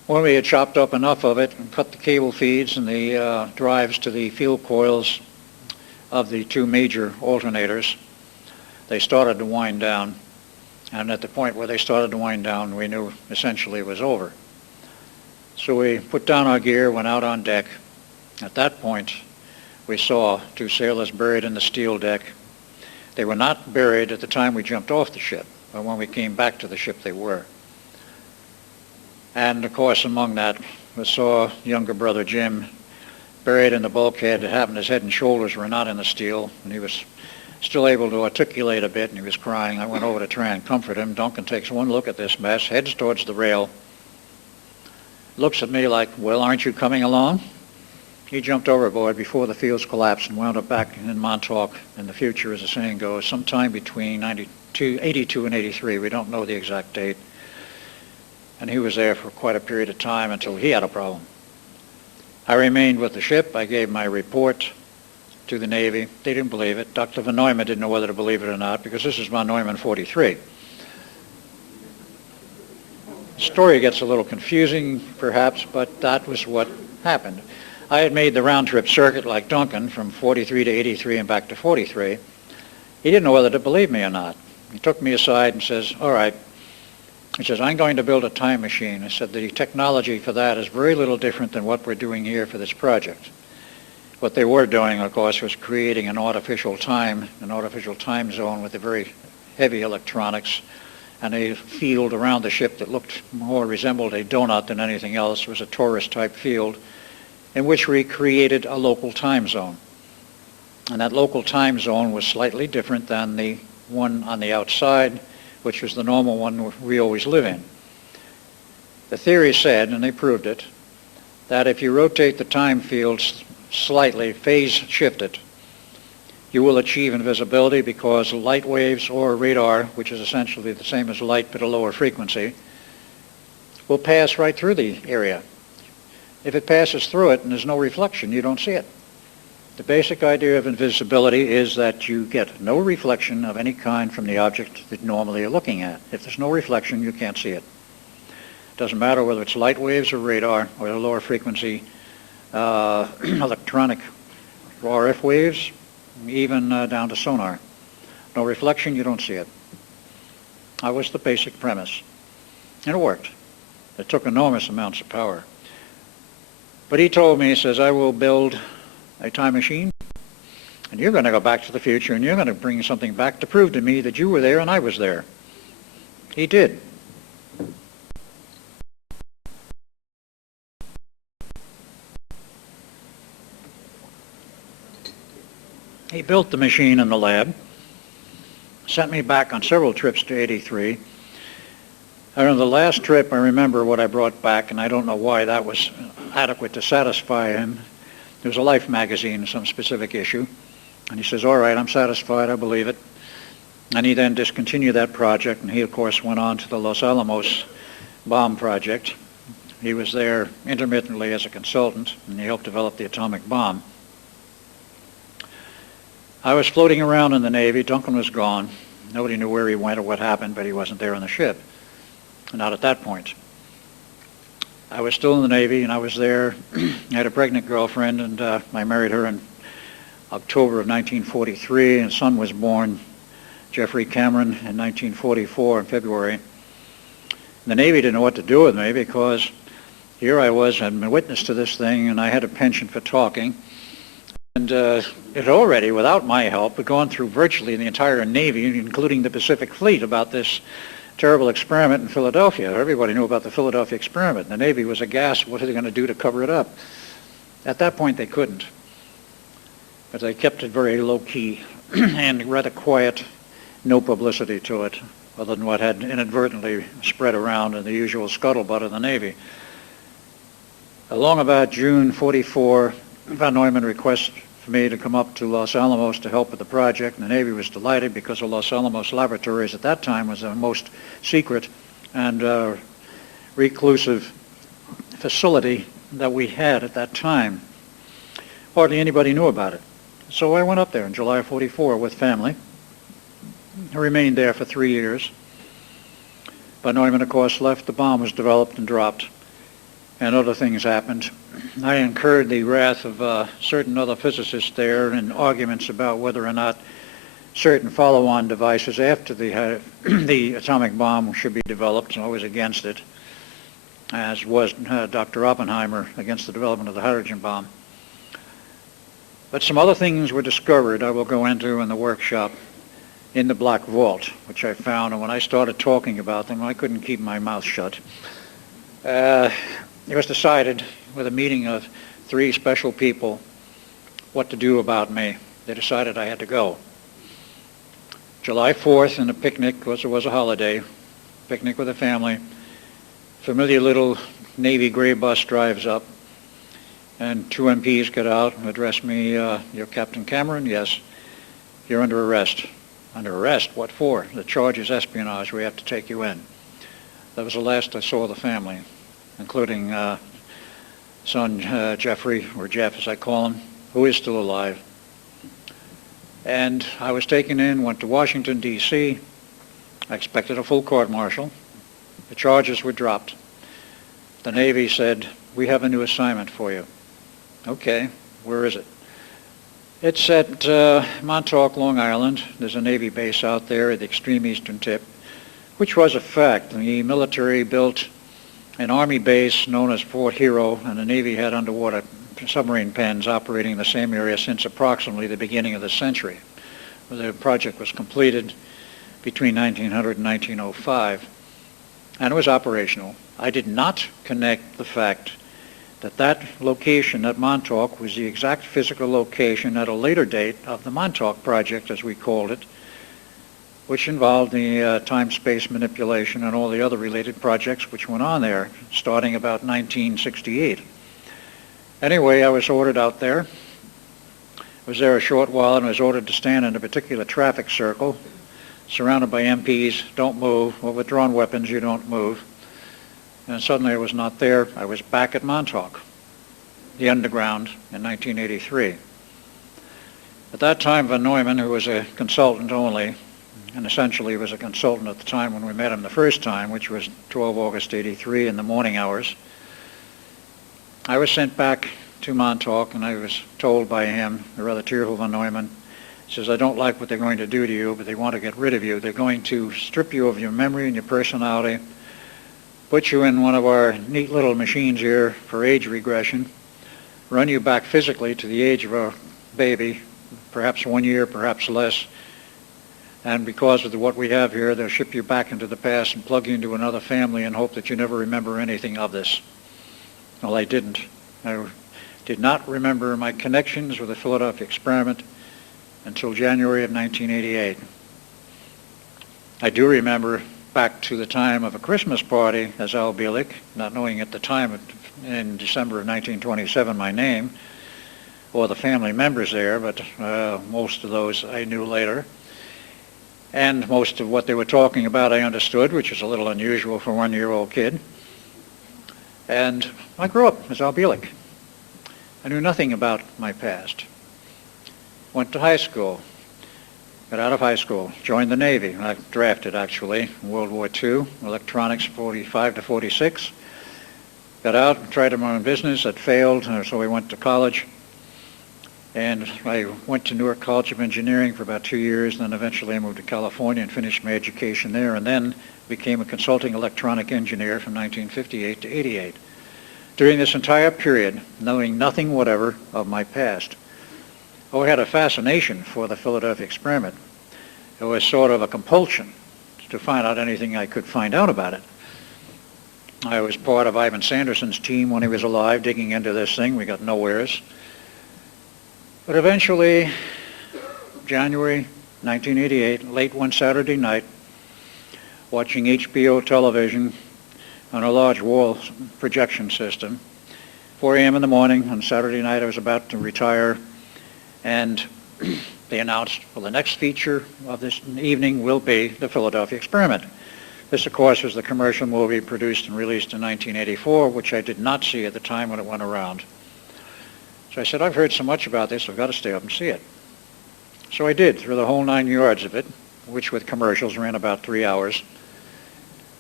When we had chopped up enough of it and cut the cable feeds and the drives to the field coils of the two major alternators, they started to wind down. And at the point where they started to wind down, we knew essentially it was over. So we put down our gear, went out on deck. At that point, we saw two sailors buried in the steel deck. They were not buried at the time we jumped off the ship, but when we came back to the ship, they were. And of course, among that, we saw younger brother Jim buried in the bulkhead. It happened his head and shoulders were not in the steel, and he was still able to articulate a bit, and he was crying. I went over to try and comfort him. Duncan takes one look at this mess, heads towards the rail, looks at me like, well, aren't you coming along? He jumped overboard before the fields collapsed and wound up back in Montauk in the future, as the saying goes, sometime between 82 and 83. We don't know the exact date. And he was there for quite a period of time until he had a problem. I remained with the ship. I gave my report to the Navy. They didn't believe it. Dr. von Neumann didn't know whether to believe it or not, because this is von Neumann 43. The story gets a little confusing, perhaps, but that was what happened. I had made the round-trip circuit like Duncan from 43 to 83 and back to 43. He didn't know whether to believe me or not. He took me aside and says, all right. He says, I'm going to build a time machine. I said, the technology for that is very little different than what we're doing here for this project. What they were doing, of course, was creating an artificial time zone with a very heavy electronics and a field around the ship that looked more resembled a donut than anything else. It was a torus-type field in which we created a local time zone. And that local time zone was slightly different than the one on the outside, which was the normal one we always live in. The theory said, and they proved it, that if you rotate the time fields slightly, phase shift it, you will achieve invisibility because light waves or radar, which is essentially the same as light but a lower frequency, will pass right through the area. If it passes through it and there's no reflection, you don't see it. The basic idea of invisibility is that you get no reflection of any kind from the object that normally you're looking at. If there's no reflection, you can't see it. It doesn't matter whether it's light waves or radar or the lower frequency electronic RF waves, even down to sonar. No reflection, you don't see it. That was the basic premise. And it worked. It took enormous amounts of power. But he told me, he says, I will build a time machine, and you're going to go back to the future, and you're going to bring something back to prove to me that you were there and I was there. He did. He built the machine in the lab, sent me back on several trips to 83. On the last trip, I remember what I brought back, and I don't know why that was adequate to satisfy him. There was a Life magazine, some specific issue, and he says, all right, I'm satisfied, I believe it. And he then discontinued that project, and he, of course, went on to the Los Alamos bomb project. He was there intermittently as a consultant, and he helped develop the atomic bomb. I was floating around in the Navy. Duncan was gone. Nobody knew where he went or what happened, but he wasn't there on the ship. Not at that point. I was still in the Navy, and I was there. I had a pregnant girlfriend, and I married her in October of 1943, and a son was born, Jeffrey Cameron, in 1944 in February. The Navy didn't know what to do with me because here I was, I'd been witness to this thing, and I had a penchant for talking. And it had already, without my help, had gone through virtually the entire Navy, including the Pacific Fleet, about this terrible experiment in Philadelphia. Everybody knew about the Philadelphia experiment. The Navy was aghast. What are they going to do to cover it up? At that point, they couldn't. But they kept it very low-key and rather quiet, no publicity to it, other than what had inadvertently spread around in the usual scuttlebutt of the Navy. Along about June 44, von Neumann requested for me to come up to Los Alamos to help with the project, and the Navy was delighted because the Los Alamos laboratories at that time was the most secret and reclusive facility that we had at that time. Hardly anybody knew about it. So I went up there in July of 44 with family. I remained there for 3 years. Von Neumann, of course, left. The bomb was developed and dropped. and other things happened. I incurred the wrath of certain other physicists there in arguments about whether or not certain follow-on devices after the atomic bomb should be developed, and I was against it, as was Dr. Oppenheimer against the development of the hydrogen bomb. But some other things were discovered I will go into in the workshop in the Black Vault, which I found, and when I started talking about them, I couldn't keep my mouth shut. It was decided with a meeting of 3 special people what to do about me. They decided I had to go. July 4th, in a picnic, because it was a holiday, picnic with a family, familiar little Navy gray bus drives up, and 2 MPs get out and address me, "You're Captain Cameron?" "Yes." "You're under arrest." "Under arrest? What for?" "The charge is espionage. We have to take you in." That was the last I saw of the family, including son Jeffrey, or Jeff as I call him, who is still alive. And I was taken in, went to Washington, D.C. I expected a full court-martial. The charges were dropped. The Navy said, "We have a new assignment for you." "Okay, where is it?" "It's at Montauk, Long Island. There's a Navy base out there at the extreme eastern tip," which was a fact. The military built an Army base known as Fort Hero, and the Navy had underwater submarine pens operating in the same area since approximately the beginning of the century. The project was completed between 1900 and 1905, and it was operational. I did not connect the fact that that location at Montauk was the exact physical location at a later date of the Montauk Project, as we called it, which involved the time-space manipulation and all the other related projects which went on there, starting about 1968. Anyway, I was ordered out there. I was there a short while and was ordered to stand in a particular traffic circle, surrounded by MPs, "Don't move," or with drawn weapons, "You don't move." And suddenly I was not there. I was back at Montauk, the underground, in 1983. At that time, Von Neumann, who was a consultant only, and essentially was a consultant at the time when we met him the first time, which was 12 August 83 in the morning hours, I was sent back to Montauk, and I was told by him, the rather tearful Von Neumann, he says, "I don't like what they're going to do to you, but they want to get rid of you. They're going to strip you of your memory and your personality, put you in one of our neat little machines here for age regression, run you back physically to the age of a baby, perhaps 1 year, perhaps less, and because of what we have here, they'll ship you back into the past and plug you into another family and hope that you never remember anything of this." Well, I didn't. I did not remember my connections with the Philadelphia experiment until January of 1988. I do remember back to the time of a Christmas party as Al Bielek, not knowing at the time in December of 1927 my name or the family members there, but most of those I knew later. And most of what they were talking about I understood, which is a little unusual for a 1-year-old kid. And I grew up as Al Bielek. I knew nothing about my past. Went to high school, got out of high school, joined the Navy. I drafted, actually, in World War II, electronics 45 to 46. Got out, tried my own business. It failed, so I went to college. And I went to Newark College of Engineering for about 2 years, and then eventually I moved to California and finished my education there, and then became a consulting electronic engineer from 1958 to 88. During this entire period, knowing nothing whatever of my past, I had a fascination for the Philadelphia experiment. It was sort of a compulsion to find out anything I could find out about it. I was part of Ivan Sanderson's team when he was alive, digging into this thing. We got nowheres. But eventually, January 1988, late one Saturday night, watching HBO television on a large wall projection system, 4 a.m. in the morning on Saturday night, I was about to retire, and they announced, well, the next feature of this evening will be the Philadelphia experiment. This, of course, was the commercial movie produced and released in 1984, which I did not see at the time when it went around. So I said, I've heard so much about this, I've got to stay up and see it. So I did, through the whole 9 yards of it, which with commercials ran about 3 hours.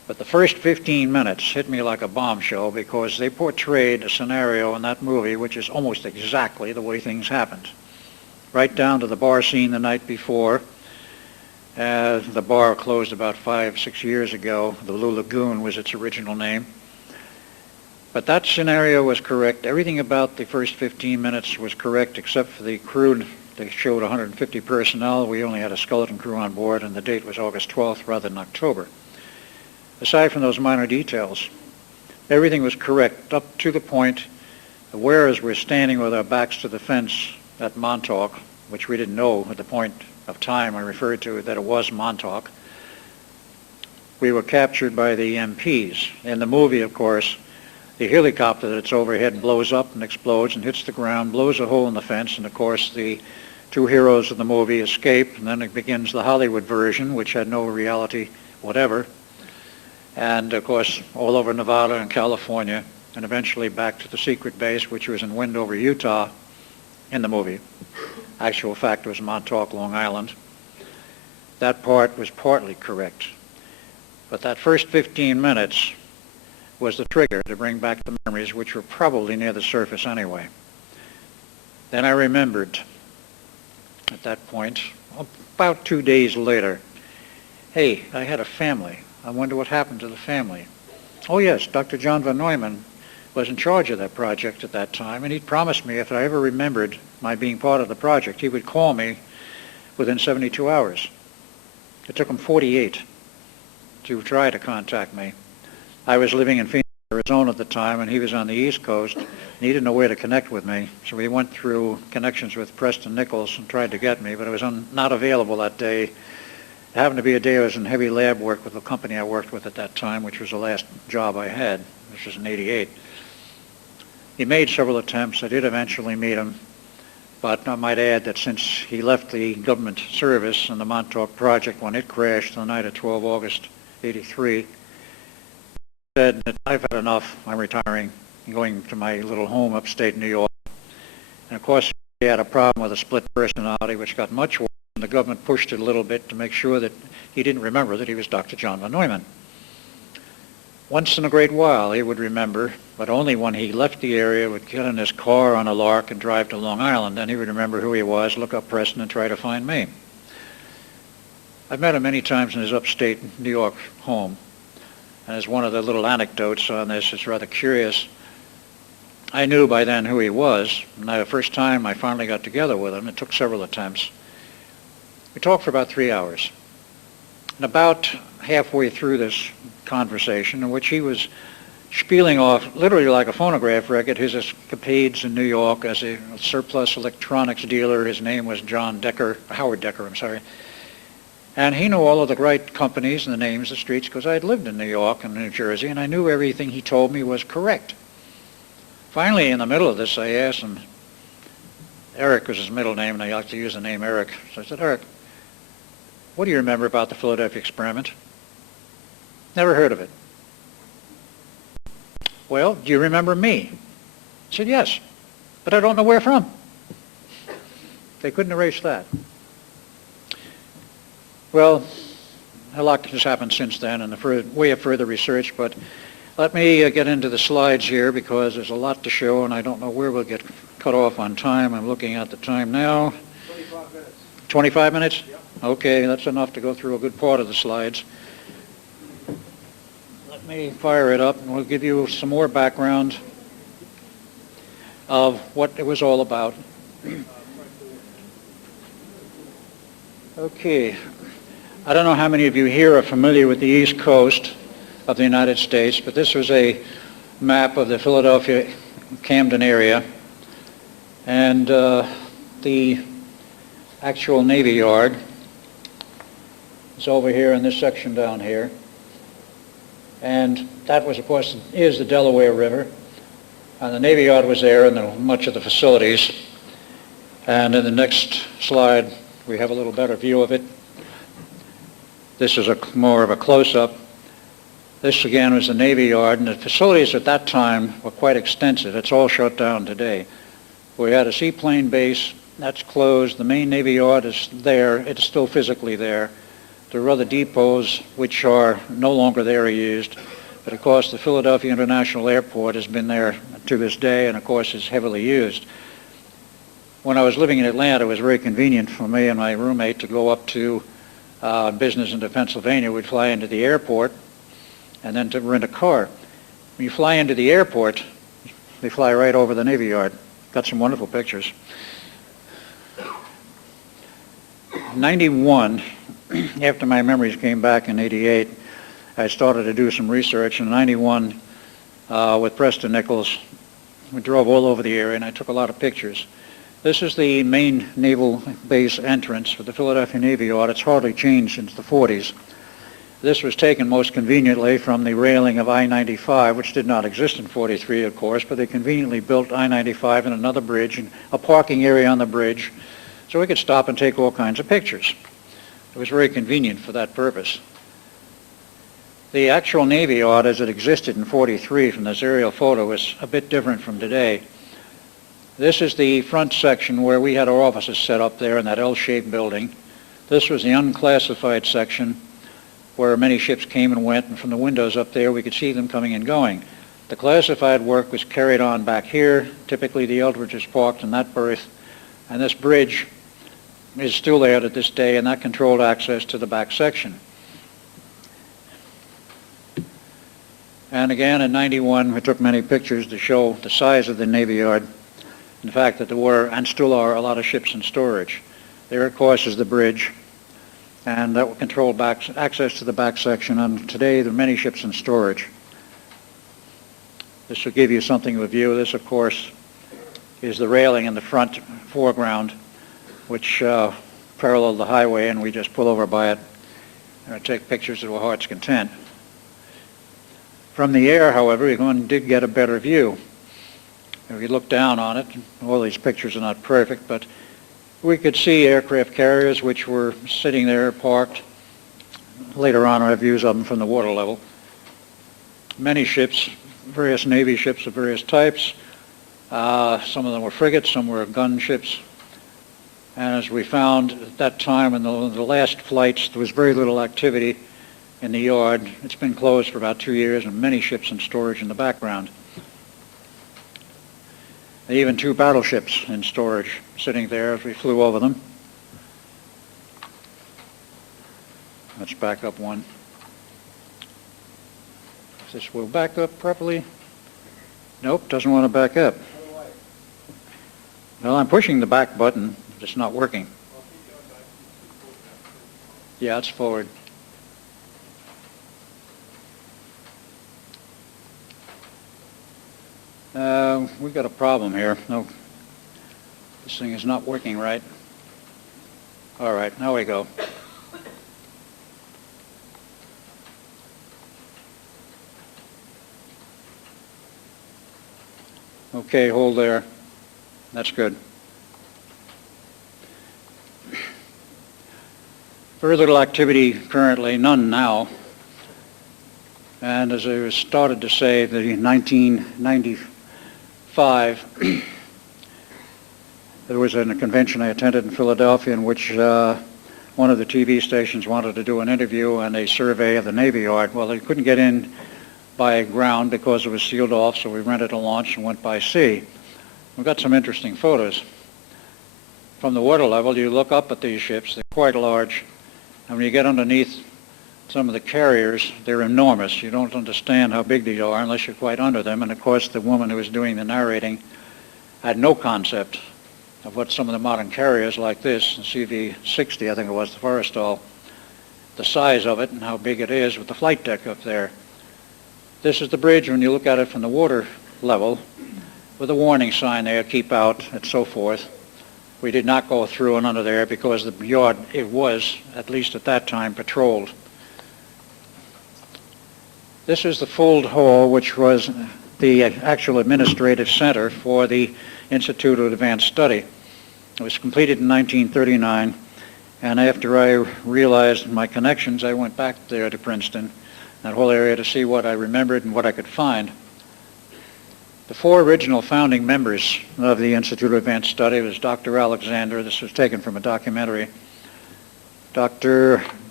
But the first 15 minutes hit me like a bombshell because they portrayed a scenario in that movie which is almost exactly the way things happened. Right down to the bar scene the night before. The bar closed about 5-6 years ago. The Blue Lagoon was its original name. But that scenario was correct. Everything about the first 15 minutes was correct except for the crew. They showed 150 personnel. We only had a skeleton crew on board, and the date was August 12th rather than October. Aside from those minor details, everything was correct up to the point where, as we're standing with our backs to the fence at Montauk, which we didn't know at the point of time I referred to that it was Montauk, we were captured by the MPs. In the movie, of course, the helicopter that's overhead blows up and explodes and hits the ground, blows a hole in the fence, and of course the two heroes of the movie escape, and then it begins the Hollywood version, which had no reality whatever, and of course all over Nevada and California, and eventually back to the secret base, which was in Wendover, Utah, in the movie. Actual fact was Montauk, Long Island. That part was partly correct. But that first 15 minutes was the trigger to bring back the memories, which were probably near the surface anyway. Then I remembered at that point, about 2 days later, hey, I had a family. I wonder what happened to the family. Oh yes, Dr. John von Neumann was in charge of that project at that time, and he promised me if I ever remembered my being part of the project, he would call me within 72 hours. It took him 48 to try to contact me. I was living in Phoenix, Arizona at the time, and he was on the East Coast, and he didn't know where to connect with me, so he went through connections with Preston Nichols and tried to get me, but I was not available that day. It happened to be a day I was in heavy lab work with the company I worked with at that time, which was the last job I had, which was in '88. He made several attempts. I did eventually meet him, but I might add that since he left the government service and the Montauk project when it crashed the night of 12 August '83, said that I've had enough, I'm retiring, and going to my little home upstate New York. And of course, he had a problem with a split personality, which got much worse, and the government pushed it a little bit to make sure that he didn't remember that he was Dr. John von Neumann. Once in a great while, he would remember, but only when he left the area, would get in his car on a lark and drive to Long Island. Then he would remember who he was, look up Preston, and try to find me. I've met him many times in his upstate New York home. And as one of the little anecdotes on this, it's rather curious. I knew by then who he was, and the first time I finally got together with him, it took several attempts. We talked for about 3 hours. And about halfway through this conversation, in which he was spieling off, literally like a phonograph record, his escapades in New York as a surplus electronics dealer. His name was Howard Decker, I'm sorry. And he knew all of the right companies and the names of the streets because I had lived in New York and New Jersey, and I knew everything he told me was correct. Finally, in the middle of this, I asked him, Eric was his middle name, and I like to use the name Eric. So I said, Eric, what do you remember about the Philadelphia experiment? Never heard of it. Well, do you remember me? I said, yes, but I don't know where from. They couldn't erase that. Well, a lot has happened since then in the way of further research, but let me get into the slides here because there's a lot to show, and I don't know where we'll get cut off on time. I'm looking at the time now. 25 minutes. 25 minutes? Yep. Okay, that's enough to go through a good part of the slides. Let me fire it up, and we'll give you some more background of what it was all about. Okay. I don't know how many of you here are familiar with the East Coast of the United States, but this was a map of the Philadelphia Camden area, and the actual Navy Yard is over here in this section down here, and that was, of course, is the Delaware River, and the Navy Yard was there and much of the facilities. And in the next slide we have a little better view of it. This is more of a close-up. This again was the Navy Yard, and the facilities at that time were quite extensive. It's all shut down today. We had a seaplane base, that's closed. The main Navy Yard is there. It's still physically there. There are other depots which are no longer there or used, but of course the Philadelphia International Airport has been there to this day and of course is heavily used. When I was living in Atlanta, it was very convenient for me and my roommate to go up to business into Pennsylvania. We'd fly into the airport and then to rent a car. When you fly into the airport, they fly right over the Navy Yard. Got some wonderful pictures. 91, after my memories came back in 88, I started to do some research. In 91, with Preston Nichols, we drove all over the area and I took a lot of pictures. This is the main naval base entrance for the Philadelphia Navy Yard. It's hardly changed since the 40s. This was taken most conveniently from the railing of I-95, which did not exist in 43, of course, but they conveniently built I-95 and another bridge and a parking area on the bridge so we could stop and take all kinds of pictures. It was very convenient for that purpose. The actual Navy Yard as it existed in 43 from this aerial photo is a bit different from today. This is the front section where we had our offices set up there in that L-shaped building. This was the unclassified section where many ships came and went, and from the windows up there we could see them coming and going. The classified work was carried on back here. Typically the Eldridge is parked in that berth, and this bridge is still there to this day, and that controlled access to the back section. And again in 91 we took many pictures to show the size of the Navy Yard. In fact, that there were, and still are, a lot of ships in storage. There, of course, is the bridge, and that will control access to the back section, and today there are many ships in storage. This will give you something of a view. This, of course, is the railing in the front foreground, which parallel the highway, and we just pull over by it and take pictures to our heart's content. From the air, however, we did get a better view. If you look down on it, all these pictures are not perfect, but we could see aircraft carriers which were sitting there parked. Later on I have views of them from the water level. Many ships, various Navy ships of various types. Some of them were frigates, some were gunships. And as we found at that time in the last flights, there was very little activity in the yard. It's been closed for about 2 years and many ships in storage in the background. Even 2 battleships in storage sitting there as we flew over them. Let's back up one. If this will back up properly. Nope, doesn't want to back up. Well, I'm pushing the back button, it's not working. Yeah, it's forward. We've got a problem here. No, this thing is not working right. All right, now we go. Okay, hold there. That's good. Very little activity currently, none now. And as I started to say, the 1995, there was a convention I attended in Philadelphia in which one of the TV stations wanted to do an interview and a survey of the Navy Yard. Well, they couldn't get in by ground because it was sealed off, so we rented a launch and went by sea. We've got some interesting photos. From the water level, you look up at these ships, they're quite large, and when you get underneath some of the carriers, they're enormous. You don't understand how big these are unless you're quite under them, and of course the woman who was doing the narrating had no concept of what some of the modern carriers like this, the CV-60 I think it was, the Forrestal, the size of it and how big it is with the flight deck up there. This is the bridge when you look at it from the water level with a warning sign there, keep out, and so forth. We did not go through and under there because the yard, it was, at least at that time, patrolled. This is the Fold Hall, which was the actual administrative center for the Institute of Advanced Study. It was completed in 1939, and after I realized my connections, I went back there to Princeton, that whole area, to see what I remembered and what I could find. The 4 original founding members of the Institute of Advanced Study was Dr. Alexander. This was taken from a documentary. Dr.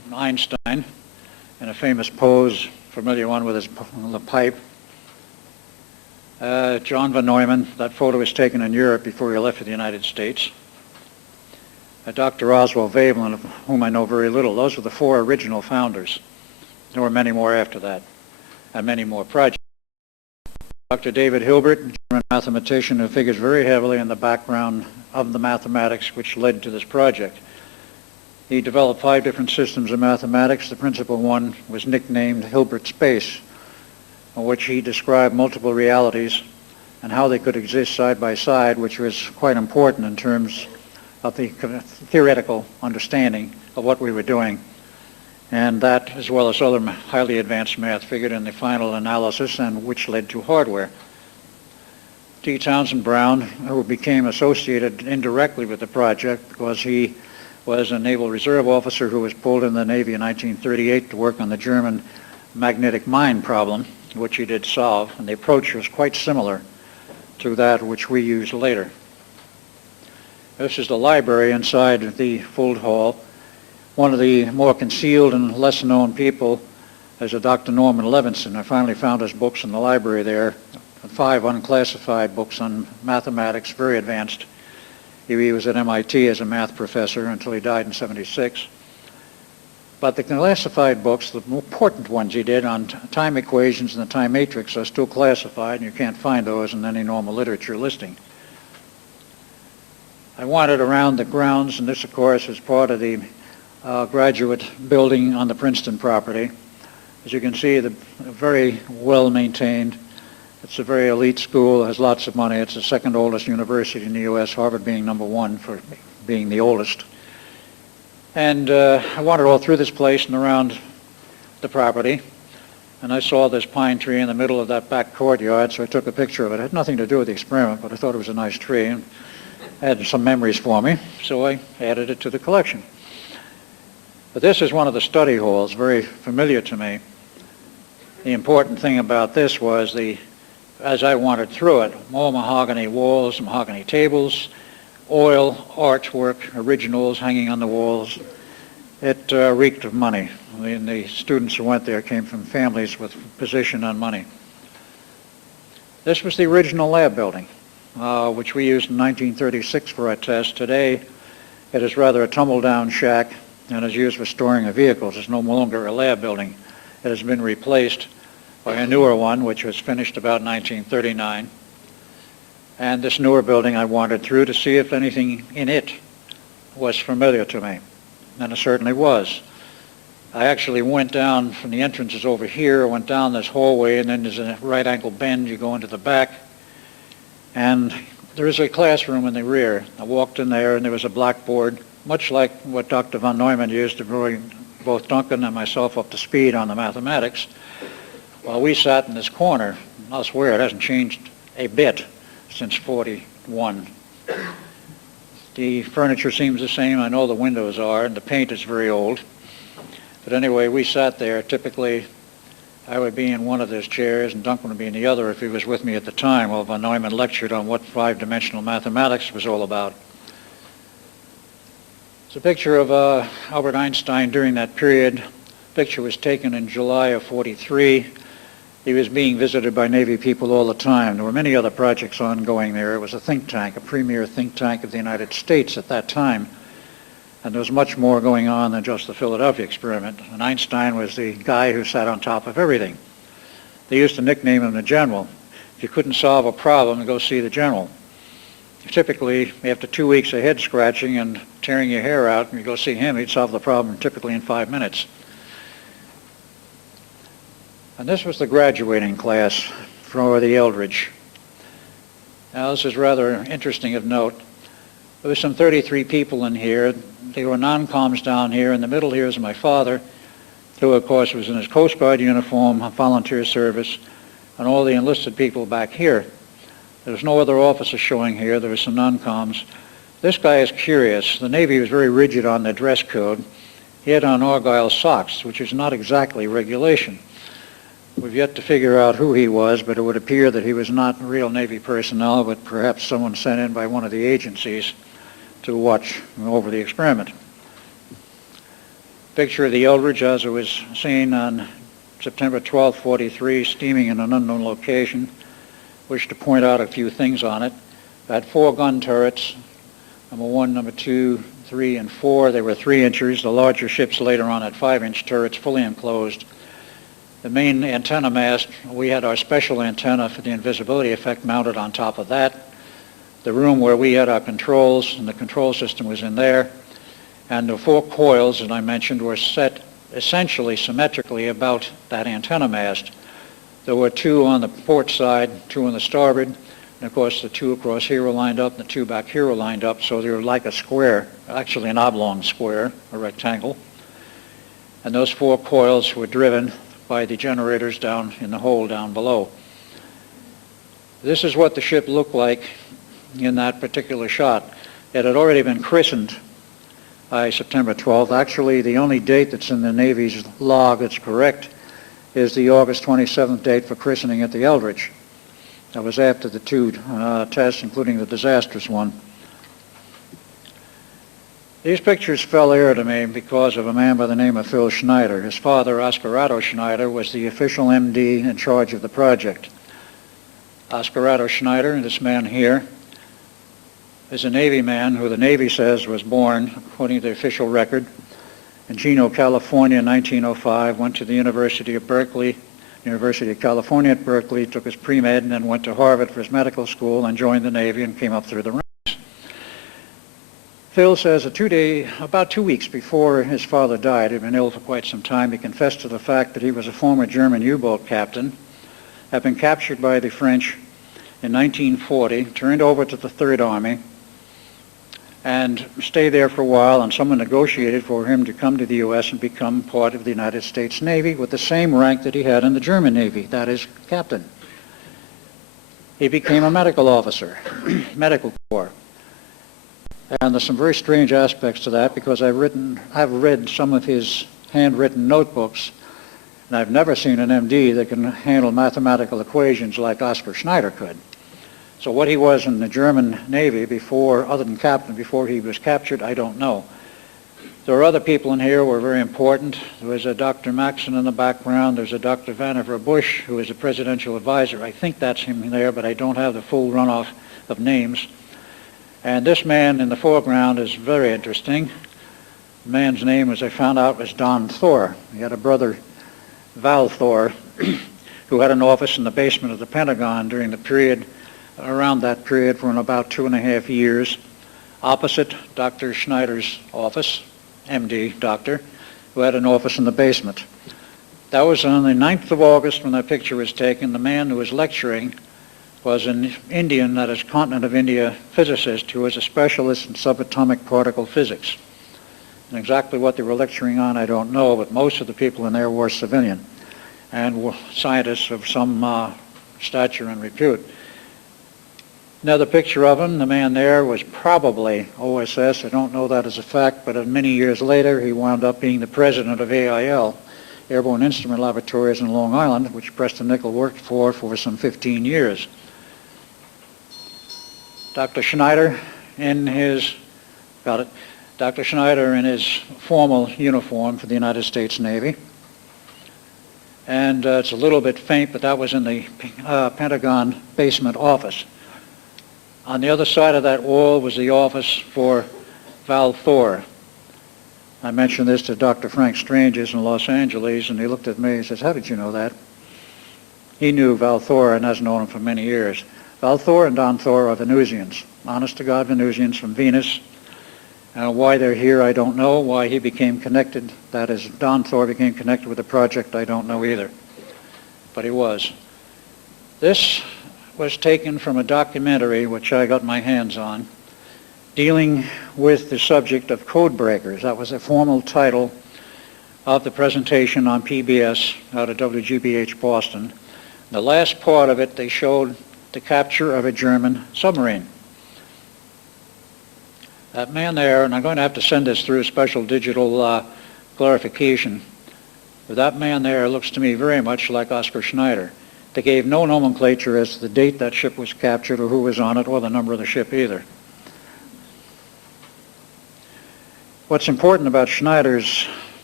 Einstein in a famous pose, familiar one with his pipe. John von Neumann, that photo was taken in Europe before he left for the United States. Dr. Oswald Veblen, of whom I know very little. Those were the four original founders. There were many more after that, and many more projects. Dr. David Hilbert, a German mathematician who figures very heavily in the background of the mathematics which led to this project. He developed 5 different systems of mathematics. The principal one was nicknamed Hilbert Space, in which he described multiple realities and how they could exist side by side, which was quite important in terms of the theoretical understanding of what we were doing. And that, as well as other highly advanced math, figured in the final analysis and which led to hardware. T. Townsend Brown, who became associated indirectly with the project because he was a naval reserve officer who was pulled in the Navy in 1938 to work on the German magnetic mine problem, which he did solve, and the approach was quite similar to that which we used later. This is the library inside the Fuld Hall. One of the more concealed and less known people is a Dr. Norman Levinson. I finally found his books in the library there, 5 unclassified books on mathematics, very advanced. He was at MIT as a math professor until he died in '76. But the classified books, the more important ones he did on time equations and the time matrix, are still classified, and you can't find those in any normal literature listing. I wandered around the grounds, and this, of course, is part of the graduate building on the Princeton property. As you can see, very well maintained. It's a very elite school, has lots of money. It's the second oldest university in the U.S., Harvard being number 1 for being the oldest. And I wandered all through this place and around the property, and I saw this pine tree in the middle of that back courtyard, so I took a picture of it. It had nothing to do with the experiment, but I thought it was a nice tree and had some memories for me, so I added it to the collection. But this is one of the study halls, very familiar to me. The important thing about this was as I wandered through it, all mahogany walls, mahogany tables, oil, artwork, originals hanging on the walls. It reeked of money. I mean, the students who went there came from families with position on money. This was the original lab building, which we used in 1936 for our test. Today, it is rather a tumble-down shack and is used for storing of vehicles. It's no longer a lab building. It has been replaced by a newer one, which was finished about 1939. And this newer building I wandered through to see if anything in it was familiar to me, and it certainly was. I actually went down from the entrances over here, went down this hallway, and then there's a right angle bend, you go into the back, and there is a classroom in the rear. I walked in there, and there was a blackboard, much like what Dr. von Neumann used to bring both Duncan and myself up to speed on the mathematics. While we sat in this corner, I'll swear it hasn't changed a bit since '41. The furniture seems the same. I know the windows are, and the paint is very old. But anyway, we sat there. Typically, I would be in one of those chairs, and Duncan would be in the other if he was with me at the time, while von Neumann lectured on what 5-dimensional mathematics was all about. It's a picture of Albert Einstein during that period. The picture was taken in July of '43. He was being visited by Navy people all the time. There were many other projects ongoing there. It was a think tank, a premier think tank of the United States at that time. And there was much more going on than just the Philadelphia experiment. And Einstein was the guy who sat on top of everything. They used to nickname him the General. If you couldn't solve a problem, go see the General. Typically, after 2 weeks of head scratching and tearing your hair out, and you go see him, he'd solve the problem typically in 5 minutes. And this was the graduating class for the Eldridge. Now, this is rather interesting of note. There were some 33 people in here. There were non-coms down here. In the middle here is my father, who, of course, was in his Coast Guard uniform, volunteer service, and all the enlisted people back here. There was no other officer showing here. There were some non-coms. This guy is curious. The Navy was very rigid on their dress code. He had on Argyle socks, which is not exactly regulation. We've yet to figure out who he was, but it would appear that he was not real Navy personnel, but perhaps someone sent in by one of the agencies to watch over the experiment. Picture of the Eldridge as it was seen on September 12, 43, steaming in an unknown location. Wish to point out a few things on it. It had 4 gun turrets, number 1, number 2, 3, and 4. They were 3 inchers. The larger ships later on had 5-inch turrets, fully enclosed. The main antenna mast, we had our special antenna for the invisibility effect mounted on top of that. The room where we had our controls and the control system was in there. And the 4 coils, as I mentioned, were set essentially symmetrically about that antenna mast. There were 2 on the port side, 2 on the starboard, and of course the 2 across here were lined up and the 2 back here were lined up, so they were like a square, actually an oblong square, a rectangle. And those 4 coils were driven by the generators down in the hole down below. This is what the ship looked like in that particular shot. It had already been christened by September 12th. Actually, the only date that's in the Navy's log that's correct is the August 27th date for christening at the Eldridge. That was after the 2 tests, including the disastrous one. These pictures fell heir to me because of a man by the name of Phil Schneider. His father, Oscar Schneider, was the official MD in charge of the project. Oscar Schneider, this man here, is a Navy man who the Navy says was born, according to the official record, in Chino, California in 1905, went to the University of Berkeley, University of California at Berkeley, took his pre-med, and then went to Harvard for his medical school and joined the Navy and came up through the ranks. Phil says about 2 weeks before his father died, he'd been ill for quite some time, he confessed to the fact that he was a former German U-boat captain, had been captured by the French in 1940, turned over to the Third Army, and stayed there for a while, and someone negotiated for him to come to the U.S. and become part of the United States Navy with the same rank that he had in the German Navy, that is, captain. He became a medical officer, medical corps. And there's some very strange aspects to that because I've read some of his handwritten notebooks, and I've never seen an MD that can handle mathematical equations like Oscar Schneider could. So what he was in the German Navy before, other than captain, before he was captured, I don't know. There are other people in here who were very important. There was a Dr. Maxson in the background. There's a Dr. Vannevar Bush, who is a presidential advisor. I think that's him there, but I don't have the full runoff of names. And this man in the foreground is very interesting. The man's name, as I found out, was Don Thor. He had a brother, Val Thor, who had an office in the basement of the Pentagon during the period, around that period for about 2.5 years, opposite Dr. Schneider's office, MD doctor, who had an office in the basement. That was on the 9th of August when that picture was taken. The man who was lecturing was an Indian, that is, continent of India physicist, who was a specialist in subatomic particle physics. And exactly what they were lecturing on, I don't know, but most of the people in there were civilian and were scientists of some stature and repute. Another picture of him, the man there was probably OSS. I don't know that as a fact, but many years later he wound up being the president of AIL, Airborne Instrument Laboratories in Long Island, which Preston Nichol worked for some 15 years. Dr. Schneider in his formal uniform for the United States Navy. And it's a little bit faint, but that was in the Pentagon basement office. On the other side of that wall was the office for Val Thor. I mentioned this to Dr. Frank Stranges in Los Angeles, and he looked at me and says, "How did you know that?" He knew Val Thor and has known him for many years. Val Thor and Don Thor are Venusians, honest-to-God Venusians from Venus. Why they're here, I don't know. Why he became connected, that is, Don Thor became connected with the project, I don't know either. But he was. This was taken from a documentary which I got my hands on, dealing with the subject of code breakers. That was a formal title of the presentation on PBS out of WGBH Boston. The last part of it, they showed the capture of a German submarine. That man there, and I'm going to have to send this through special digital clarification, but that man there looks to me very much like Oscar Schneider. They gave no nomenclature as to the date that ship was captured or who was on it or the number of the ship either. What's important about Schneider's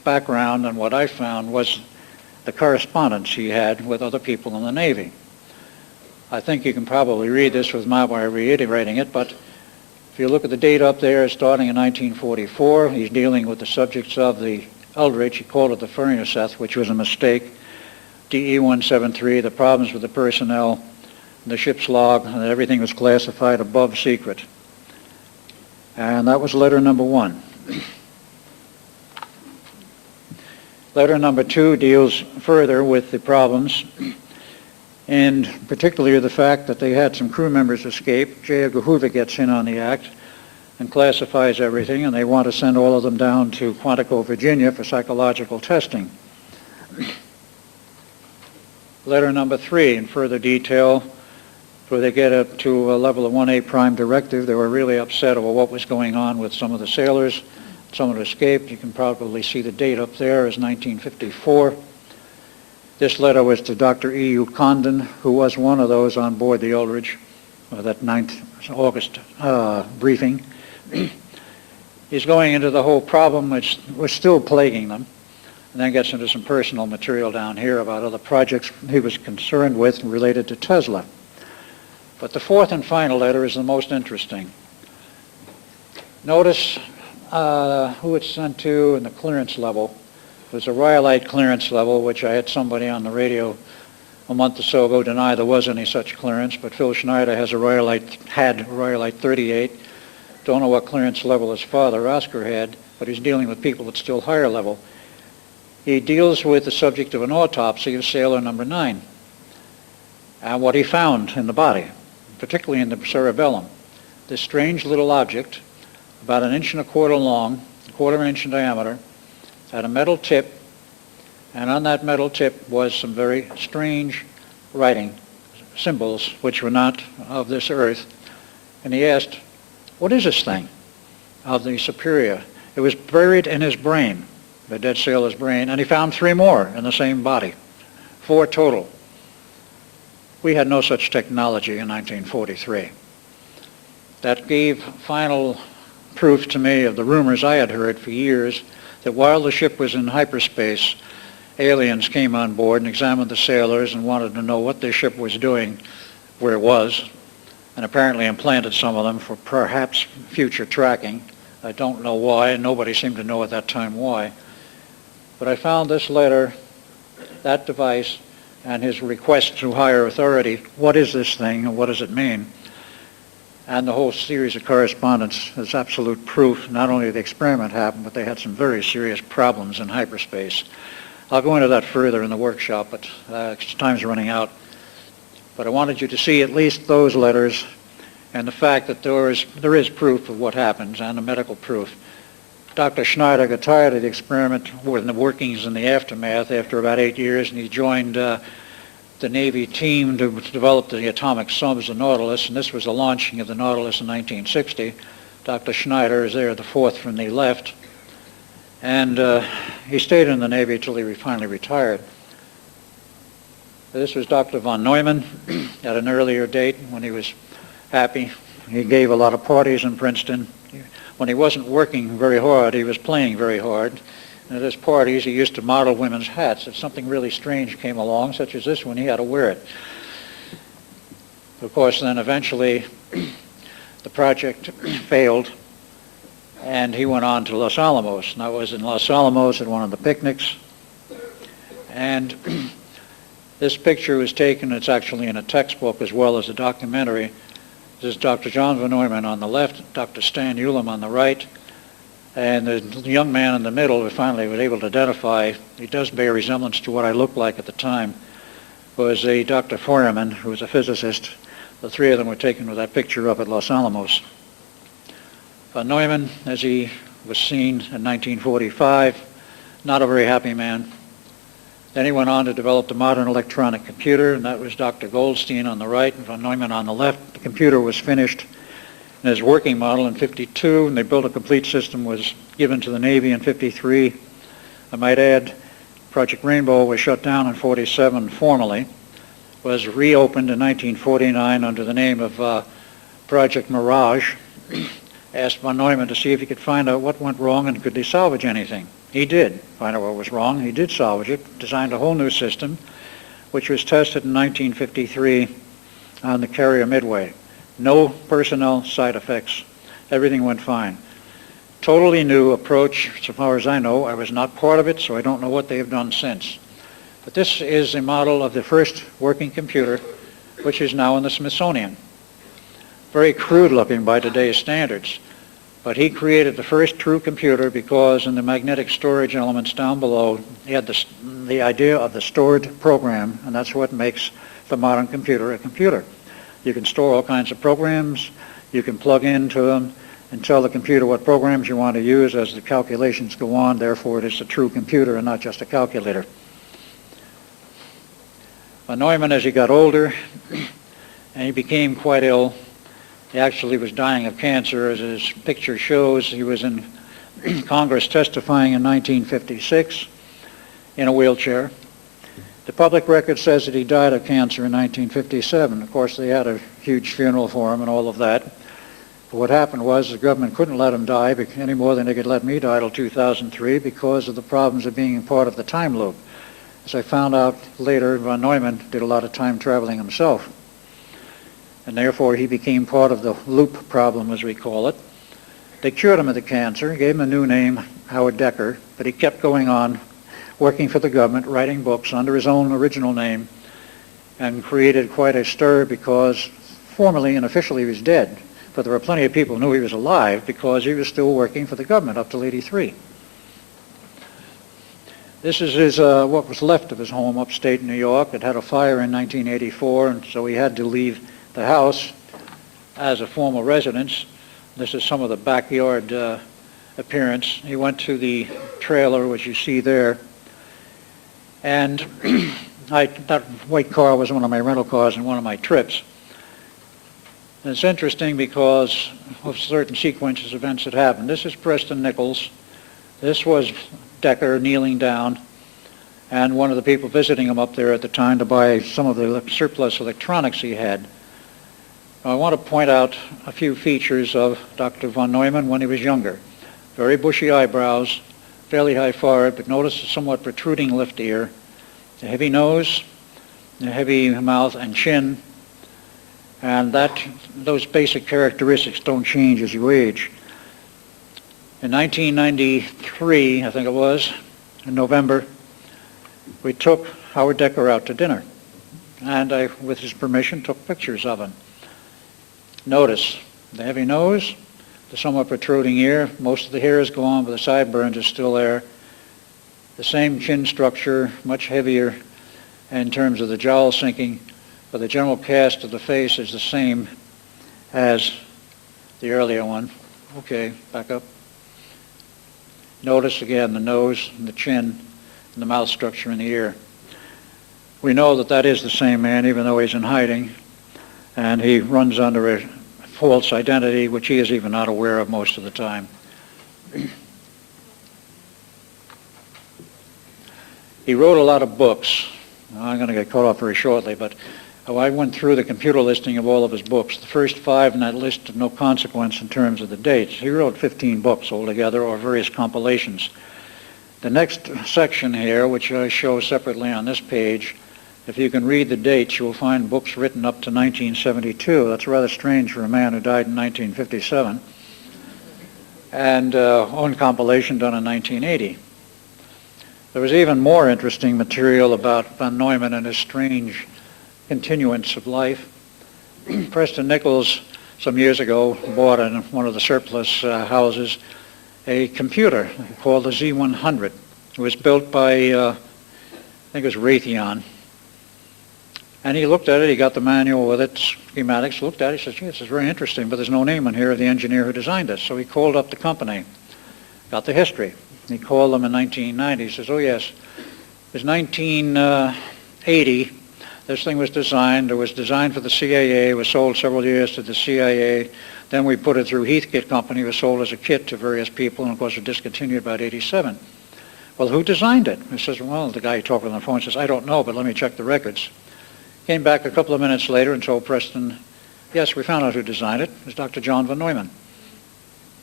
background and what I found was the correspondence he had with other people in the Navy. I think you can probably read this without my reiterating it, but if you look at the date up there, starting in 1944, he's dealing with the subjects of the Eldridge. He called it the Furnace, which was a mistake. DE-173, the problems with the personnel, the ship's log, and everything was classified above secret. And that was letter number 1. Letter number 2 deals further with the problems, and particularly the fact that they had some crew members escape. J. Edgar Hoover gets in on the act and classifies everything, and they want to send all of them down to Quantico, Virginia for psychological testing. Letter number 3, in further detail, before they get up to a level of 1A prime directive, they were really upset over what was going on with some of the sailors. Some had escaped. You can probably see the date up there is 1954. This letter was to Dr. E.U. Condon, who was one of those on board the Eldridge, that 9th August briefing. He's going into the whole problem which was still plaguing them, and then gets into some personal material down here about other projects he was concerned with related to Tesla. But the 4th and final letter is the most interesting. Notice who it's sent to and the clearance level. There's a rhyolite clearance level, which I had somebody on the radio a month or so ago deny there was any such clearance, but Phil Schneider had a rhyolite 38. Don't know what clearance level his father, Oscar, had, but he's dealing with people at still higher level. He deals with the subject of an autopsy of sailor number 9 and what he found in the body, particularly in the cerebellum. This strange little object, about 1.25 inches long, 1/4 inch in diameter, had a metal tip, and on that metal tip was some very strange writing, symbols which were not of this earth. And he asked, what is this thing of the Superior? It was buried in his brain, the dead sailor's brain, and he found 3 more in the same body, 4 total. We had no such technology in 1943. That gave final proof to me of the rumors I had heard for years that while the ship was in hyperspace, aliens came on board and examined the sailors and wanted to know what their ship was doing where it was, and apparently implanted some of them for perhaps future tracking. I don't know why, and nobody seemed to know at that time why. But I found this letter, that device, and his request to higher authority, what is this thing and what does it mean? And the whole series of correspondence is absolute proof not only the experiment happened, but they had some very serious problems in hyperspace. I'll go into that further in the workshop, but time's running out. But I wanted you to see at least those letters and the fact that there is proof of what happens and the medical proof. Dr. Schneider got tired of the experiment with the workings in the aftermath after about 8 years, and he joined the Navy team to develop the atomic subs, the Nautilus, and this was the launching of the Nautilus in 1960. Dr. Schneider is there, the 4th from the left, and he stayed in the Navy until he finally retired. This was Dr. von Neumann at an earlier date when he was happy. He gave a lot of parties in Princeton. When he wasn't working very hard, he was playing very hard. And at his parties, he used to model women's hats. If something really strange came along, such as this one, he had to wear it. Of course, then eventually the project failed, and he went on to Los Alamos. And I was in Los Alamos at one of the picnics, and this picture was taken, it's actually in a textbook as well as a documentary. This is Dr. John von Neumann on the left, Dr. Stan Ulam on the right, and the young man in the middle we finally was able to identify, he does bear resemblance to what I looked like at the time, was a Dr. Feuerman, who was a physicist. The 3 of them were taken with that picture up at Los Alamos. Von Neumann, as he was seen in 1945, not a very happy man. Then he went on to develop the modern electronic computer, and that was Dr. Goldstein on the right and von Neumann on the left. The computer was finished in his working model in 52, and they built a complete system, was given to the Navy in 53. I might add, Project Rainbow was shut down in 47 formally, was reopened in 1949 under the name of Project Mirage, asked von Neumann to see if he could find out what went wrong and could they salvage anything. He did find out what was wrong. He did salvage it, designed a whole new system, which was tested in 1953 on the carrier Midway. No personnel side effects. Everything went fine. Totally new approach, so far as I know. I was not part of it, so I don't know what they have done since. But this is a model of the first working computer, which is now in the Smithsonian. Very crude looking by today's standards. But he created the first true computer because in the magnetic storage elements down below, he had the idea of the stored program, and that's what makes the modern computer a computer. You can store all kinds of programs, you can plug into them and tell the computer what programs you want to use as the calculations go on. Therefore, it is a true computer and not just a calculator. Von Neumann, as he got older, and he became quite ill, he actually was dying of cancer, as his picture shows. He was in Congress testifying in 1956 in a wheelchair. The public record says that he died of cancer in 1957. Of course, they had a huge funeral for him and all of that. But what happened was the government couldn't let him die any more than they could let me die till 2003 because of the problems of being part of the time loop. As I found out later, von Neumann did a lot of time traveling himself. And therefore, he became part of the loop problem, as we call it. They cured him of the cancer, gave him a new name, Howard Decker, but he kept going on, working for the government, writing books under his own original name, and created quite a stir because formally and officially he was dead. But there were plenty of people who knew he was alive because he was still working for the government up till '83. This is his, what was left of his home upstate New York. It had a fire in 1984, and so he had to leave the house as a formal residence. This is some of the backyard appearance. He went to the trailer, which you see there, and that white car was one of my rental cars in one of my trips. And it's interesting because of certain sequences of events that happened. This is Preston Nichols. This was Decker kneeling down, and one of the people visiting him up there at the time to buy some of the surplus electronics he had. I want to point out a few features of Dr. von Neumann when he was younger. Very bushy eyebrows, fairly high forehead, but notice a somewhat protruding left ear, a heavy nose, a heavy mouth and chin, and those basic characteristics don't change as you age. In 1993, I think it was, in November, we took Howard Decker out to dinner, and I, with his permission, took pictures of him. Notice the heavy nose, the somewhat protruding ear, most of the hair is gone, but the sideburns are still there. The same chin structure, much heavier in terms of the jowl sinking, but the general cast of the face is the same as the earlier one. Okay, back up. Notice again the nose and the chin and the mouth structure in the ear. We know that that is the same man, even though he's in hiding, and he runs under a false identity, which he is even not aware of most of the time. He wrote a lot of books. I'm going to get caught off very shortly, but I went through the computer listing of all of his books. The first 5 in that list of no consequence in terms of the dates. He wrote 15 books altogether, or various compilations. The next section here, which I show separately on this page, if you can read the dates, you will find books written up to 1972. That's rather strange for a man who died in 1957. And one compilation done in 1980. There was even more interesting material about von Neumann and his strange continuance of life. Preston Nichols, some years ago, bought in one of the surplus houses a computer called the Z100. It was built by, I think it was Raytheon. And he looked at it, he got the manual with it, schematics, looked at it, he says, gee, this is very interesting, but there's no name on here of the engineer who designed this. So he called up the company, got the history. He called them in 1990. He says, oh yes, it was 1980. This thing was designed. It was designed for the CIA. It was sold several years to the CIA. Then we put it through Heathkit Company. It was sold as a kit to various people, and of course it discontinued about '87. Well, who designed it? He says, well, the guy who talked on the phone says, I don't know, but let me check the records. Came back a couple of minutes later and told Preston, yes, we found out who designed it. It was Dr. John von Neumann.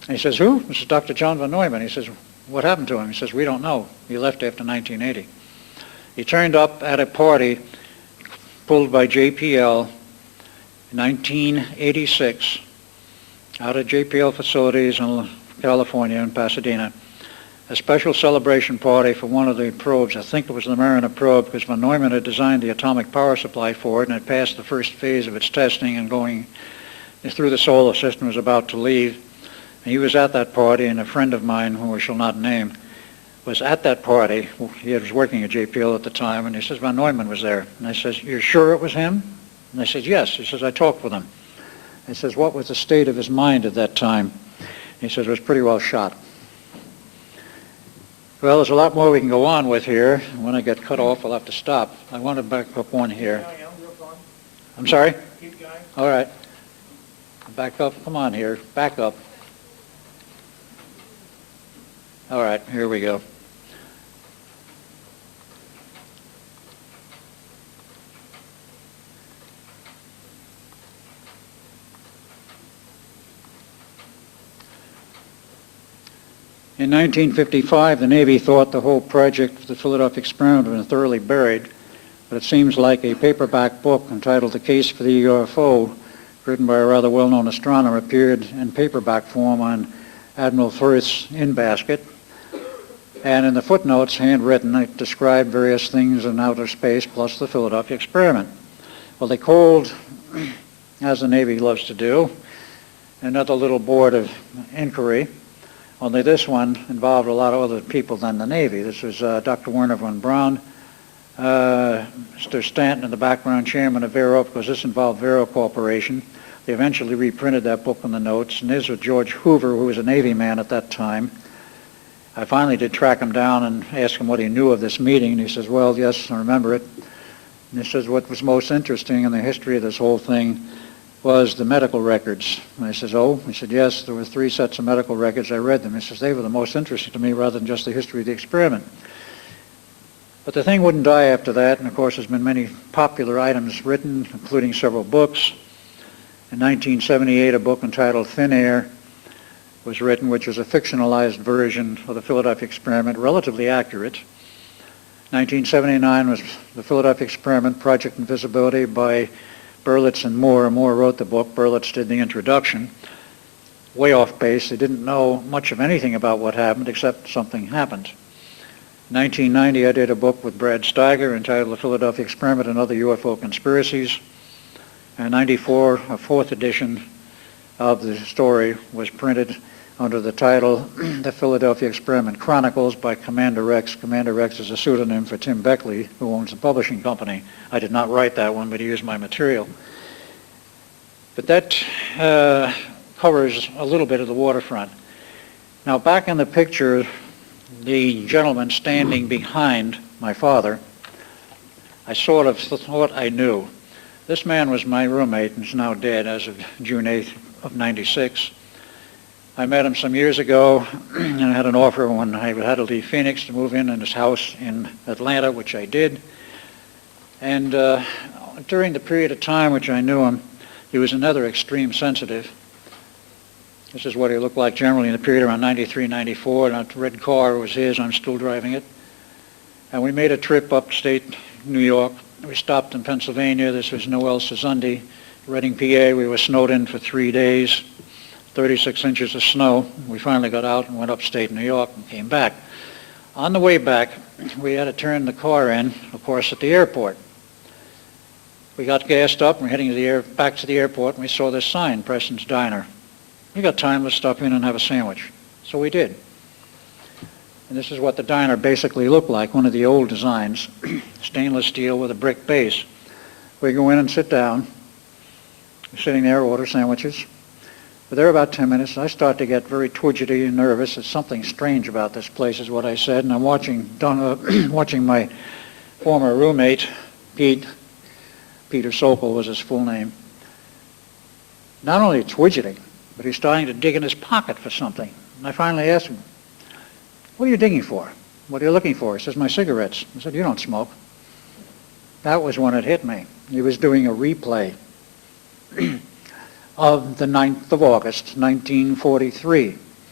And he says, who? This is Dr. John von Neumann. He says, what happened to him? He says, we don't know. He left after 1980. He turned up at a party pulled by JPL in 1986 out of JPL facilities in California in Pasadena, a special celebration party for one of the probes. I think it was the Mariner probe, because von Neumann had designed the atomic power supply for it and had passed the first phase of its testing and going through the solar system, was about to leave. And he was at that party, and a friend of mine, who I shall not name, was at that party. He was working at JPL at the time, and he says, von Neumann was there. And I says, you're sure it was him? And I said, yes. He says, I talked with him. He says, what was the state of his mind at that time? He says, it was pretty well shot. Well, there's a lot more we can go on with here. When I get cut off, I'll have to stop. I want to back up one here. I'm sorry? Keep going. All right. Back up. Come on here. Back up. All right, here we go. In 1955, the Navy thought the whole project of the Philadelphia experiment had been thoroughly buried, but it seems like a paperback book entitled The Case for the UFO, written by a rather well-known astronomer, appeared in paperback form on Admiral Firth's in-basket. And in the footnotes, handwritten, it described various things in outer space plus the Philadelphia experiment. Well, they called, as the Navy loves to do, another little board of inquiry. Only this one involved a lot of other people than the Navy. This was Dr. Werner von Braun, Mr. Stanton in the background, chairman of Vero, because this involved Vero Corporation. They eventually reprinted that book in the notes, and this was George Hoover, who was a Navy man at that time. I finally did track him down and ask him what he knew of this meeting, and he says, well, yes, I remember it. And he says, what was most interesting in the history of this whole thing was the medical records. And I says, oh? He said, yes, there were 3 sets of medical records. I read them. He says, they were the most interesting to me rather than just the history of the experiment. But the thing wouldn't die after that, and of course there's been many popular items written, including several books. In 1978, a book entitled Thin Air was written, which was a fictionalized version of the Philadelphia experiment, relatively accurate. 1979 was the Philadelphia experiment, Project Invisibility, by Berlitz and Moore. Moore wrote the book. Berlitz did the introduction. Way off base. They didn't know much of anything about what happened, except something happened. In 1990, I did a book with Brad Steiger entitled The Philadelphia Experiment and Other UFO Conspiracies. And in 94, a 4th edition of the story was printed under the title The Philadelphia Experiment Chronicles by Commander Rex. Commander Rex is a pseudonym for Tim Beckley, who owns the publishing company. I did not write that one, but he used my material. But that covers a little bit of the waterfront. Now, back in the picture, the gentleman standing behind my father, I sort of thought I knew. This man was my roommate and is now dead as of June 8th of 96. I met him some years ago, and I had an offer when I had to leave Phoenix to move in his house in Atlanta, which I did. And during the period of time which I knew him, he was another extreme sensitive. This is what he looked like generally in the period around 93, 94. And that red car was his. I'm still driving it. And we made a trip upstate New York. We stopped in Pennsylvania. This was Noel Suzundi, Reading, PA. We were snowed in for 3 days. 36 inches of snow. We finally got out and went upstate New York and came back. On the way back, we had to turn the car in, of course, at the airport. We got gassed up and we're heading back to the airport, and we saw this sign, Preston's Diner. We got time, let's stop in and have a sandwich. So we did. And this is what the diner basically looked like, one of the old designs, stainless steel with a brick base. We go in and sit down. We're sitting there, order sandwiches. But there about 10 minutes, I start to get very twidgety and nervous. There's something strange about this place, is what I said. And I'm watching my former roommate, Peter Sokol was his full name, not only twidgeting, but he's starting to dig in his pocket for something. And I finally asked him, what are you digging for? What are you looking for? He says, my cigarettes. I said, you don't smoke. That was when it hit me. He was doing a replay of the 9th of August, 1943.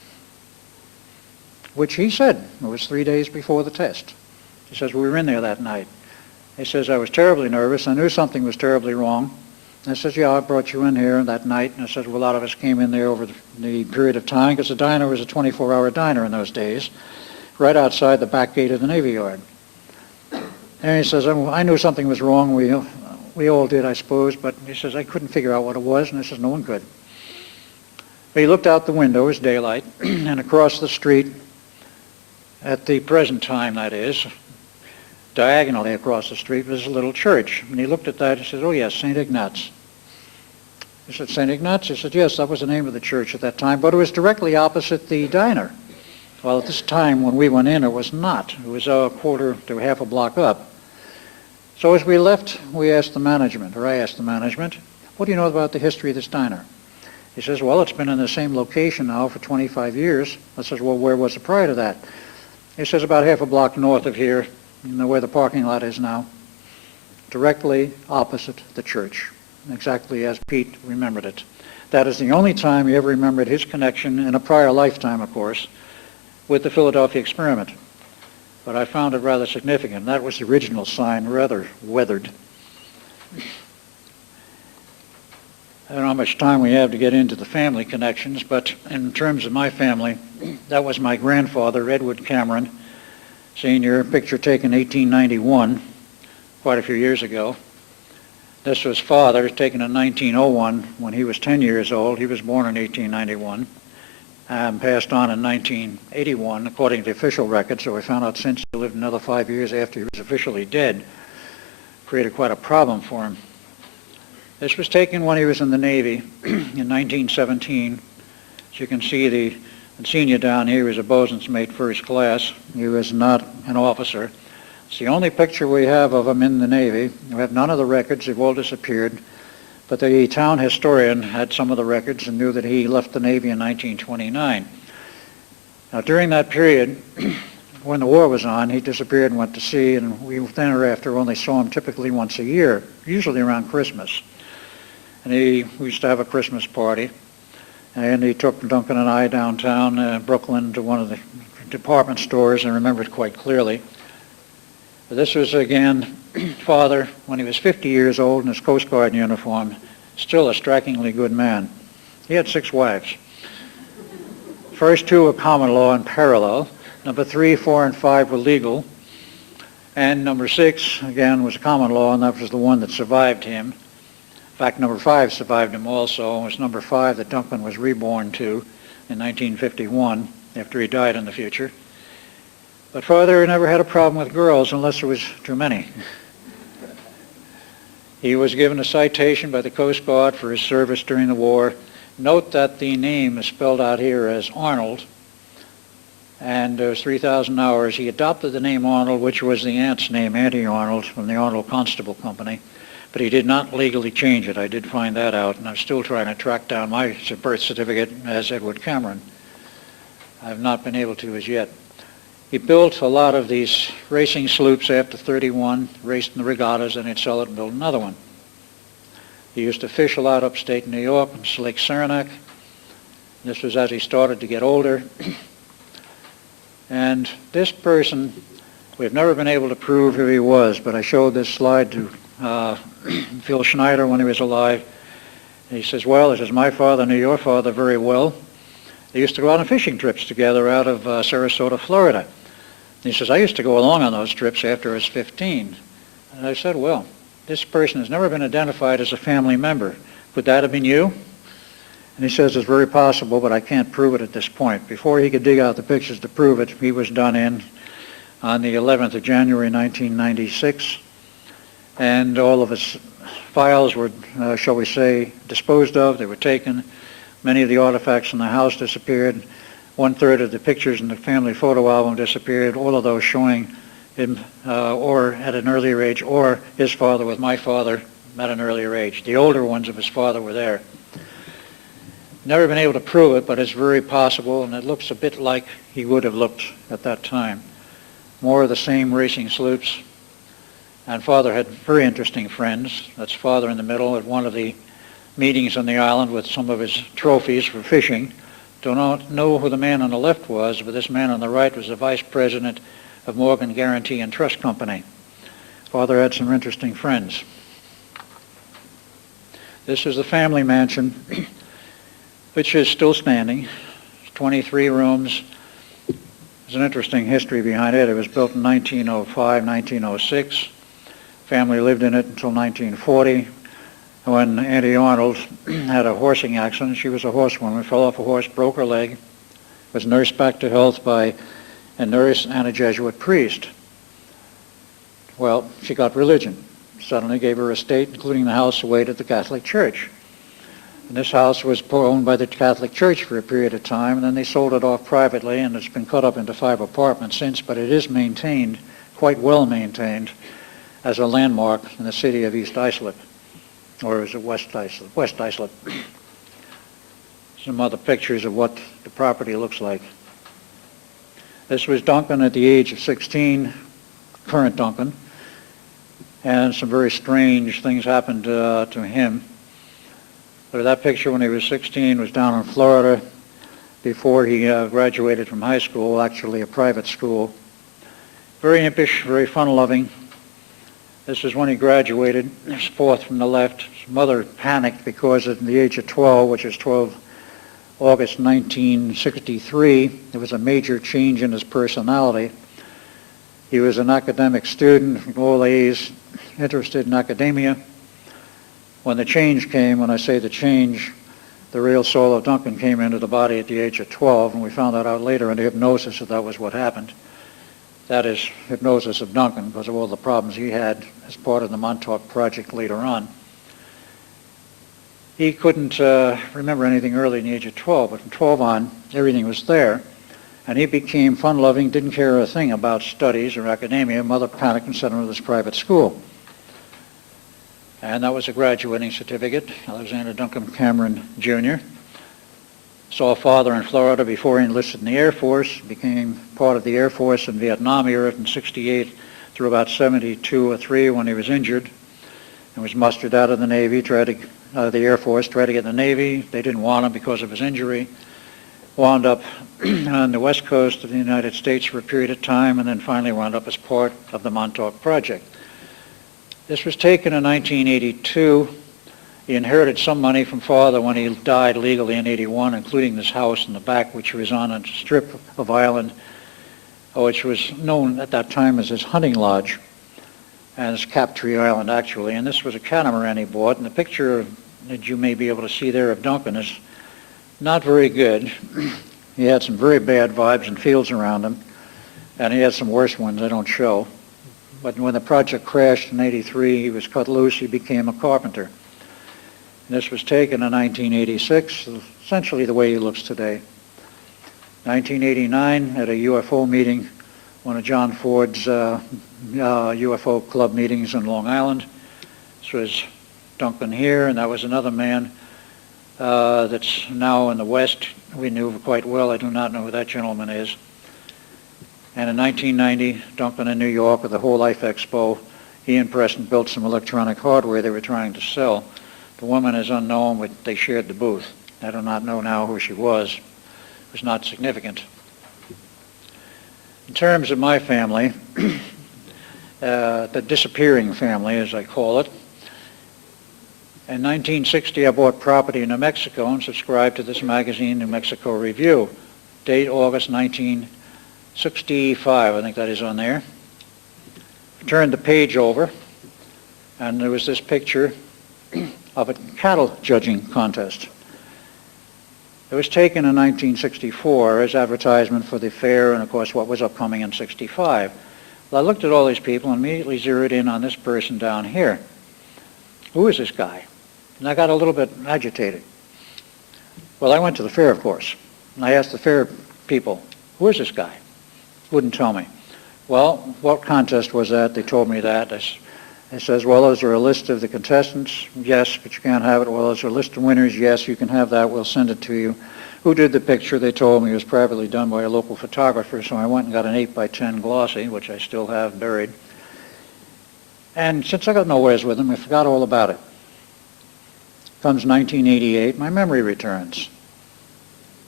which he said it was 3 days before the test. He says, we were in there that night. He says, I was terribly nervous. I knew something was terribly wrong. And I says, yeah, I brought you in here that night. And I said, well, a lot of us came in there over the period of time, because the diner was a 24-hour diner in those days, right outside the back gate of the Navy Yard. And he says, I knew something was wrong. We all did, I suppose. But he says, I couldn't figure out what it was. And I says, no one could. But he looked out the window, it was daylight, and across the street, at the present time, that is, diagonally across the street, was a little church. And he looked at that and said, oh yes, St. Ignatz. He said, St. Ignatz? He said, yes, that was the name of the church at that time, but it was directly opposite the diner. Well, at this time when we went in, it was not. It was a quarter to half a block up. So as we left, we asked the management, or I asked the management, what do you know about the history of this diner? He says, well, it's been in the same location now for 25 years. I says, well, where was it prior to that? He says, about half a block north of here, you know where the parking lot is now, directly opposite the church, exactly as Pete remembered it. That is the only time he ever remembered his connection, in a prior lifetime, of course, with the Philadelphia experiment. But I found it rather significant. That was the original sign, rather weathered. I don't know how much time we have to get into the family connections, but in terms of my family, that was my grandfather, Edward Cameron, Sr., picture taken 1891, quite a few years ago. This was father, taken in 1901 when he was 10 years old. He was born in 1891 and passed on in 1981, according to the official record, so we found out since he lived another 5 years after he was officially dead. Created quite a problem for him. This was taken when he was in the Navy in 1917. As you can see, the senior down here was a bosun's mate first class. He was not an officer. It's the only picture we have of him in the Navy. We have none of the records. They've all disappeared. But the town historian had some of the records and knew that he left the Navy in 1929. Now, during that period, when the war was on, he disappeared and went to sea, and we then or after only saw him typically once a year, usually around Christmas. And we used to have a Christmas party, and he took Duncan and I downtown Brooklyn to one of the department stores. I remember it quite clearly. But this was, again, father when he was 50 years old in his Coast Guard uniform, still a strikingly good man. He had 6 wives. First 2 were common law and parallel. Number 3, 4, and 5 were legal. And number 6, again, was common law, and that was the one that survived him. In fact, number 5 survived him also. It was number 5 that Duncan was reborn to in 1951, after he died in the future. But father never had a problem with girls unless there was too many. He was given a citation by the Coast Guard for his service during the war. Note that the name is spelled out here as Arnold, and it was 3,000 hours. He adopted the name Arnold, which was the aunt's name, Auntie Arnold, from the Arnold Constable Company. But he did not legally change it. I did find that out, and I'm still trying to track down my birth certificate as Edward Cameron. I've not been able to as yet. He built a lot of these racing sloops after 31, raced in the regattas, and he'd sell it and build another one. He used to fish a lot upstate New York, in Lake Saranac. This was as he started to get older. And this person, we've never been able to prove who he was, but I showed this slide to Phil Schneider when he was alive. And he says, well, this is my father, knew your father very well. They used to go out on fishing trips together out of Sarasota, Florida. And he says, I used to go along on those trips after I was 15. And I said, well, this person has never been identified as a family member. Could that have been you? And he says, it's very possible, but I can't prove it at this point. Before he could dig out the pictures to prove it, he was done in on the 11th of January, 1996. And all of his files were, shall we say, disposed of. They were taken. Many of the artifacts in the house disappeared. 1/3 of the pictures in the family photo album disappeared, all of those showing him or at an earlier age, or his father with my father at an earlier age. The older ones of his father were there. Never been able to prove it, but it's very possible, and it looks a bit like he would have looked at that time. More of the same racing sloops. And father had very interesting friends. That's father in the middle at one of the meetings on the island with some of his trophies for fishing. Do not know who the man on the left was, but this man on the right was the vice president of Morgan Guarantee and Trust Company. Father had some interesting friends. This is the family mansion, which is still standing. It's 23 rooms. There's an interesting history behind it. It was built in 1905, 1906. Family lived in it until 1940, when Auntie Arnold had a horsing accident. She was a horsewoman, fell off a horse, broke her leg, was nursed back to health by a nurse and a Jesuit priest. Well, she got religion. Suddenly gave her estate, including the house, away to the Catholic Church. And this house was owned by the Catholic Church for a period of time, and then they sold it off privately, and it's been cut up into 5 apartments since, but it is maintained, quite well maintained, as a landmark in the city of East Islip, or is it West Islip? West Islip. Some other pictures of what the property looks like. This was Duncan at the age of 16, current Duncan, and some very strange things happened to him. But that picture when he was 16 was down in Florida before he graduated from high school, actually a private school. Very impish, very fun-loving. This is when he graduated. There's 4th from the left. His mother panicked because at the age of 12, which is 12 August 1963, there was a major change in his personality. He was an academic student, all A's, interested in academia. When the change came, when I say the change, the real soul of Duncan came into the body at the age of 12, and we found that out later in the hypnosis that was what happened. That is hypnosis of Duncan because of all the problems he had as part of the Montauk Project later on. He couldn't remember anything early in the age of 12, but from 12 on, everything was there. And he became fun-loving, didn't care a thing about studies or academia. Mother panicked and sent him to this private school. And that was a graduating certificate, Alexander Duncan Cameron, Jr. Saw father in Florida before he enlisted in the Air Force, became part of the Air Force in Vietnam era from 68 through about 72 or 3 when he was injured, and was mustered out of the Navy, the Air Force, tried to get in the Navy. They didn't want him because of his injury. Wound up on the west coast of the United States for a period of time, and then finally wound up as part of the Montauk Project. This was taken in 1982. He inherited some money from father when he died legally in 81, including this house in the back, which was on a strip of island, which was known at that time as his hunting lodge, and it's Captree Island, actually. And this was a catamaran he bought, and the picture that you may be able to see there of Duncan is not very good. He had some very bad vibes and feels around him, and he had some worse ones I don't show. But when the project crashed in 83, he was cut loose, he became a carpenter. And this was taken in 1986, essentially the way he looks today. 1989, at a UFO meeting, one of John Ford's UFO club meetings in Long Island. This was Duncan here, and that was another man that's now in the West. We knew quite well. I do not know who that gentleman is. And in 1990, Duncan in New York with the Whole Life Expo, he and Preston built some electronic hardware they were trying to sell. The woman is unknown, but they shared the booth. I do not know now who she was. It was not significant. In terms of my family, the disappearing family, as I call it, in 1960 I bought property in New Mexico and subscribed to this magazine, New Mexico Review. Date August 1965, I think that is on there. Turned the page over, and there was this picture of a cattle judging contest. It was taken in 1964 as advertisement for the fair and, of course, what was upcoming in 65. Well, I looked at all these people and immediately zeroed in on this person down here. Who is this guy? And I got a little bit agitated. Well, I went to the fair, of course, and I asked the fair people, who is this guy? Wouldn't tell me. Well, what contest was that? They told me that. It says, well, is there a list of the contestants? Yes, but you can't have it. Well, is there a list of winners? Yes, you can have that. We'll send it to you. Who did the picture? They told me it was privately done by a local photographer, so I went and got an 8x10 glossy, which I still have buried. And since I got nowheres with them, I forgot all about it. Comes 1988, my memory returns.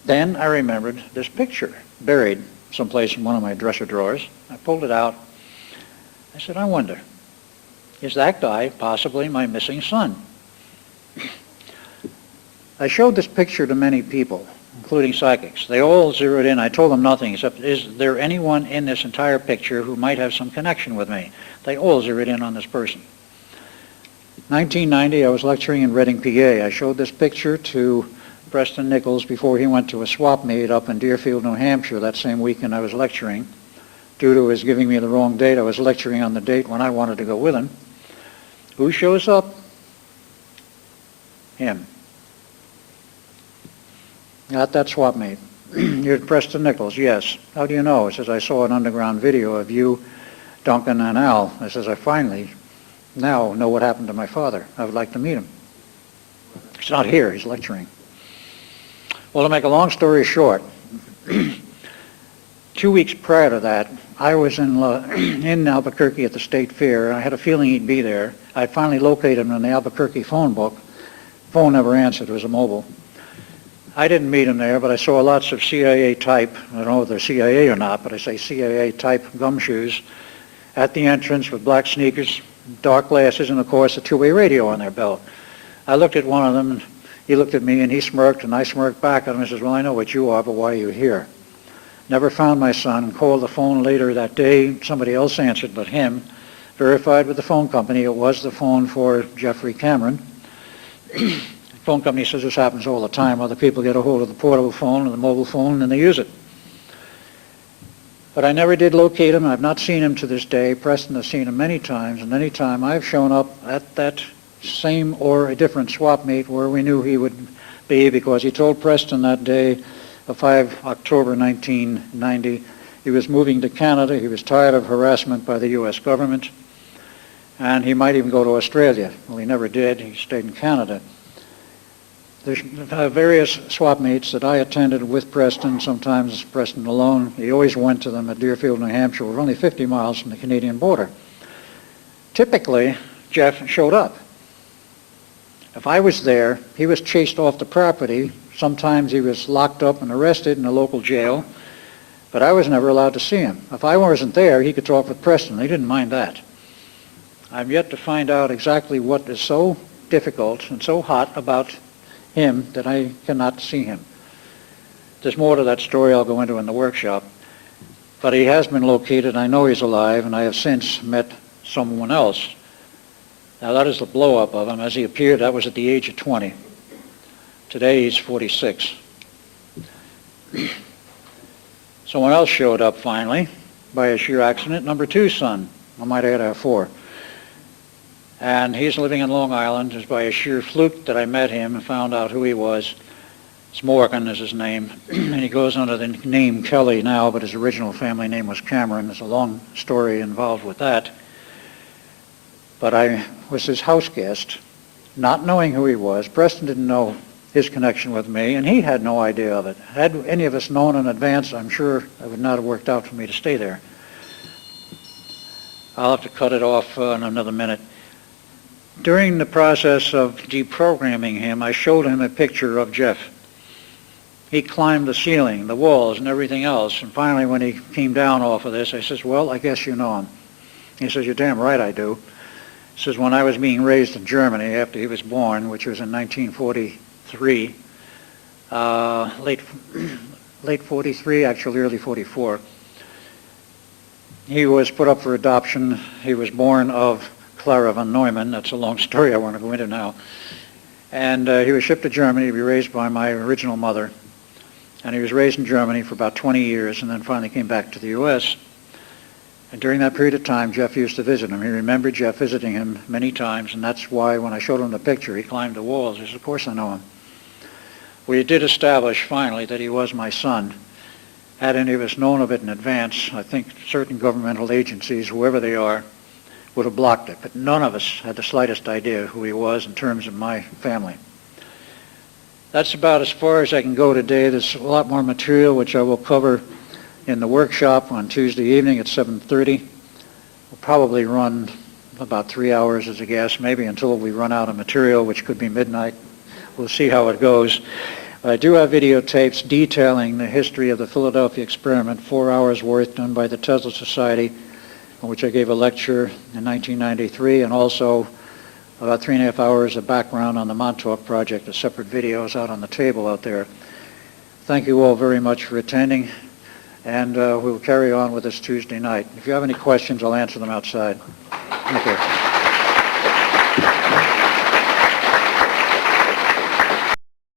Then I remembered this picture buried someplace in one of my dresser drawers. I pulled it out. I said, I wonder, is that guy possibly my missing son? I showed this picture to many people, including psychics. They all zeroed in. I told them nothing except, is there anyone in this entire picture who might have some connection with me? They all zeroed in on this person. 1990, I was lecturing in Reading, PA. I showed this picture to Preston Nichols before he went to a swap meet up in Deerfield, New Hampshire that same weekend I was lecturing. Due to his giving me the wrong date, I was lecturing on the date when I wanted to go with him. Who shows up? Him. At that swap meet. You're Preston Nichols, yes. How do you know? He says, I saw an underground video of you, Duncan, and Al. I says, I finally now know what happened to my father. I would like to meet him. He's not here, he's lecturing. Well, to make a long story short, 2 weeks prior to that, I was in Albuquerque at the State Fair. I had a feeling he'd be there. I finally located him in the Albuquerque phone book. Phone never answered, it was a mobile. I didn't meet him there, but I saw lots of CIA type, I don't know if they're CIA or not, but I say CIA type gumshoes at the entrance with black sneakers, dark glasses, and of course a two-way radio on their belt. I looked at one of them, and he looked at me, and he smirked, and I smirked back at him and says, well, I know what you are, but why are you here? Never found my son. Called the phone later that day. Somebody else answered but him. Verified with the phone company. It was the phone for Jeffrey Cameron. The phone company says this happens all the time. Other people get a hold of the portable phone or the mobile phone and they use it. But I never did locate him. I've not seen him to this day. Preston has seen him many times, and any time I've shown up at that same or a different swap meet where we knew he would be, because he told Preston that day of 5 October 1990, he was moving to Canada. He was tired of harassment by the U.S. government, and he might even go to Australia. Well, he never did. He stayed in Canada. There's various swap meets that I attended with Preston, sometimes Preston alone. He always went to them at Deerfield, New Hampshire. We're only 50 miles from the Canadian border. Typically, Jeff showed up. If I was there, he was chased off the property. Sometimes he was locked up and arrested in a local jail, but I was never allowed to see him. If I wasn't there, he could talk with Preston. He didn't mind that. I've yet to find out exactly what is so difficult and so hot about him that I cannot see him. There's more to that story I'll go into in the workshop, but he has been located. I know he's alive, and I have since met someone else. Now that is the blow-up of him. As he appeared, that was at the age of 20. Today he's 46. Someone else showed up finally by a sheer accident, number 2's son. I might add I have 4. And he's living in Long Island. It's by a sheer fluke that I met him and found out who he was. Morgan is his name, and he goes under the name Kelly now, but his original family name was Cameron. There's a long story involved with that. But I was his house guest, not knowing who he was. Preston didn't know his connection with me, and he had no idea of it. Had any of us known in advance, I'm sure it would not have worked out for me to stay there. I'll have to cut it off in another minute. During the process of deprogramming him, I showed him a picture of Jeff. He climbed the ceiling, the walls, and everything else, and finally when he came down off of this, I says, well, I guess you know him. He says, you're damn right I do. He says, when I was being raised in Germany after he was born, which was in 1943, late 43, actually early 44, he was put up for adoption. He was born of Clara von Neumann. That's a long story I want to go into now. And he was shipped to Germany to be raised by my original mother. And he was raised in Germany for about 20 years and then finally came back to the U.S. And during that period of time, Jeff used to visit him. He remembered Jeff visiting him many times, and that's why when I showed him the picture, he climbed the walls. He said, of course I know him. We did establish finally that he was my son. Had any of us known of it in advance, I think certain governmental agencies, whoever they are, would have blocked it. But none of us had the slightest idea who he was in terms of my family. That's about as far as I can go today. There's a lot more material which I will cover in the workshop on Tuesday evening at 7:30. We'll probably run about 3 hours as a guess, maybe until we run out of material, which could be midnight. We'll see how it goes. I do have videotapes detailing the history of the Philadelphia experiment, 4 hours worth done by the Tesla Society, on which I gave a lecture in 1993, and also about 3.5 hours of background on the Montauk project, a separate videos out on the table out there. Thank you all very much for attending, and we'll carry on with this Tuesday night. If you have any questions, I'll answer them outside. Thank you.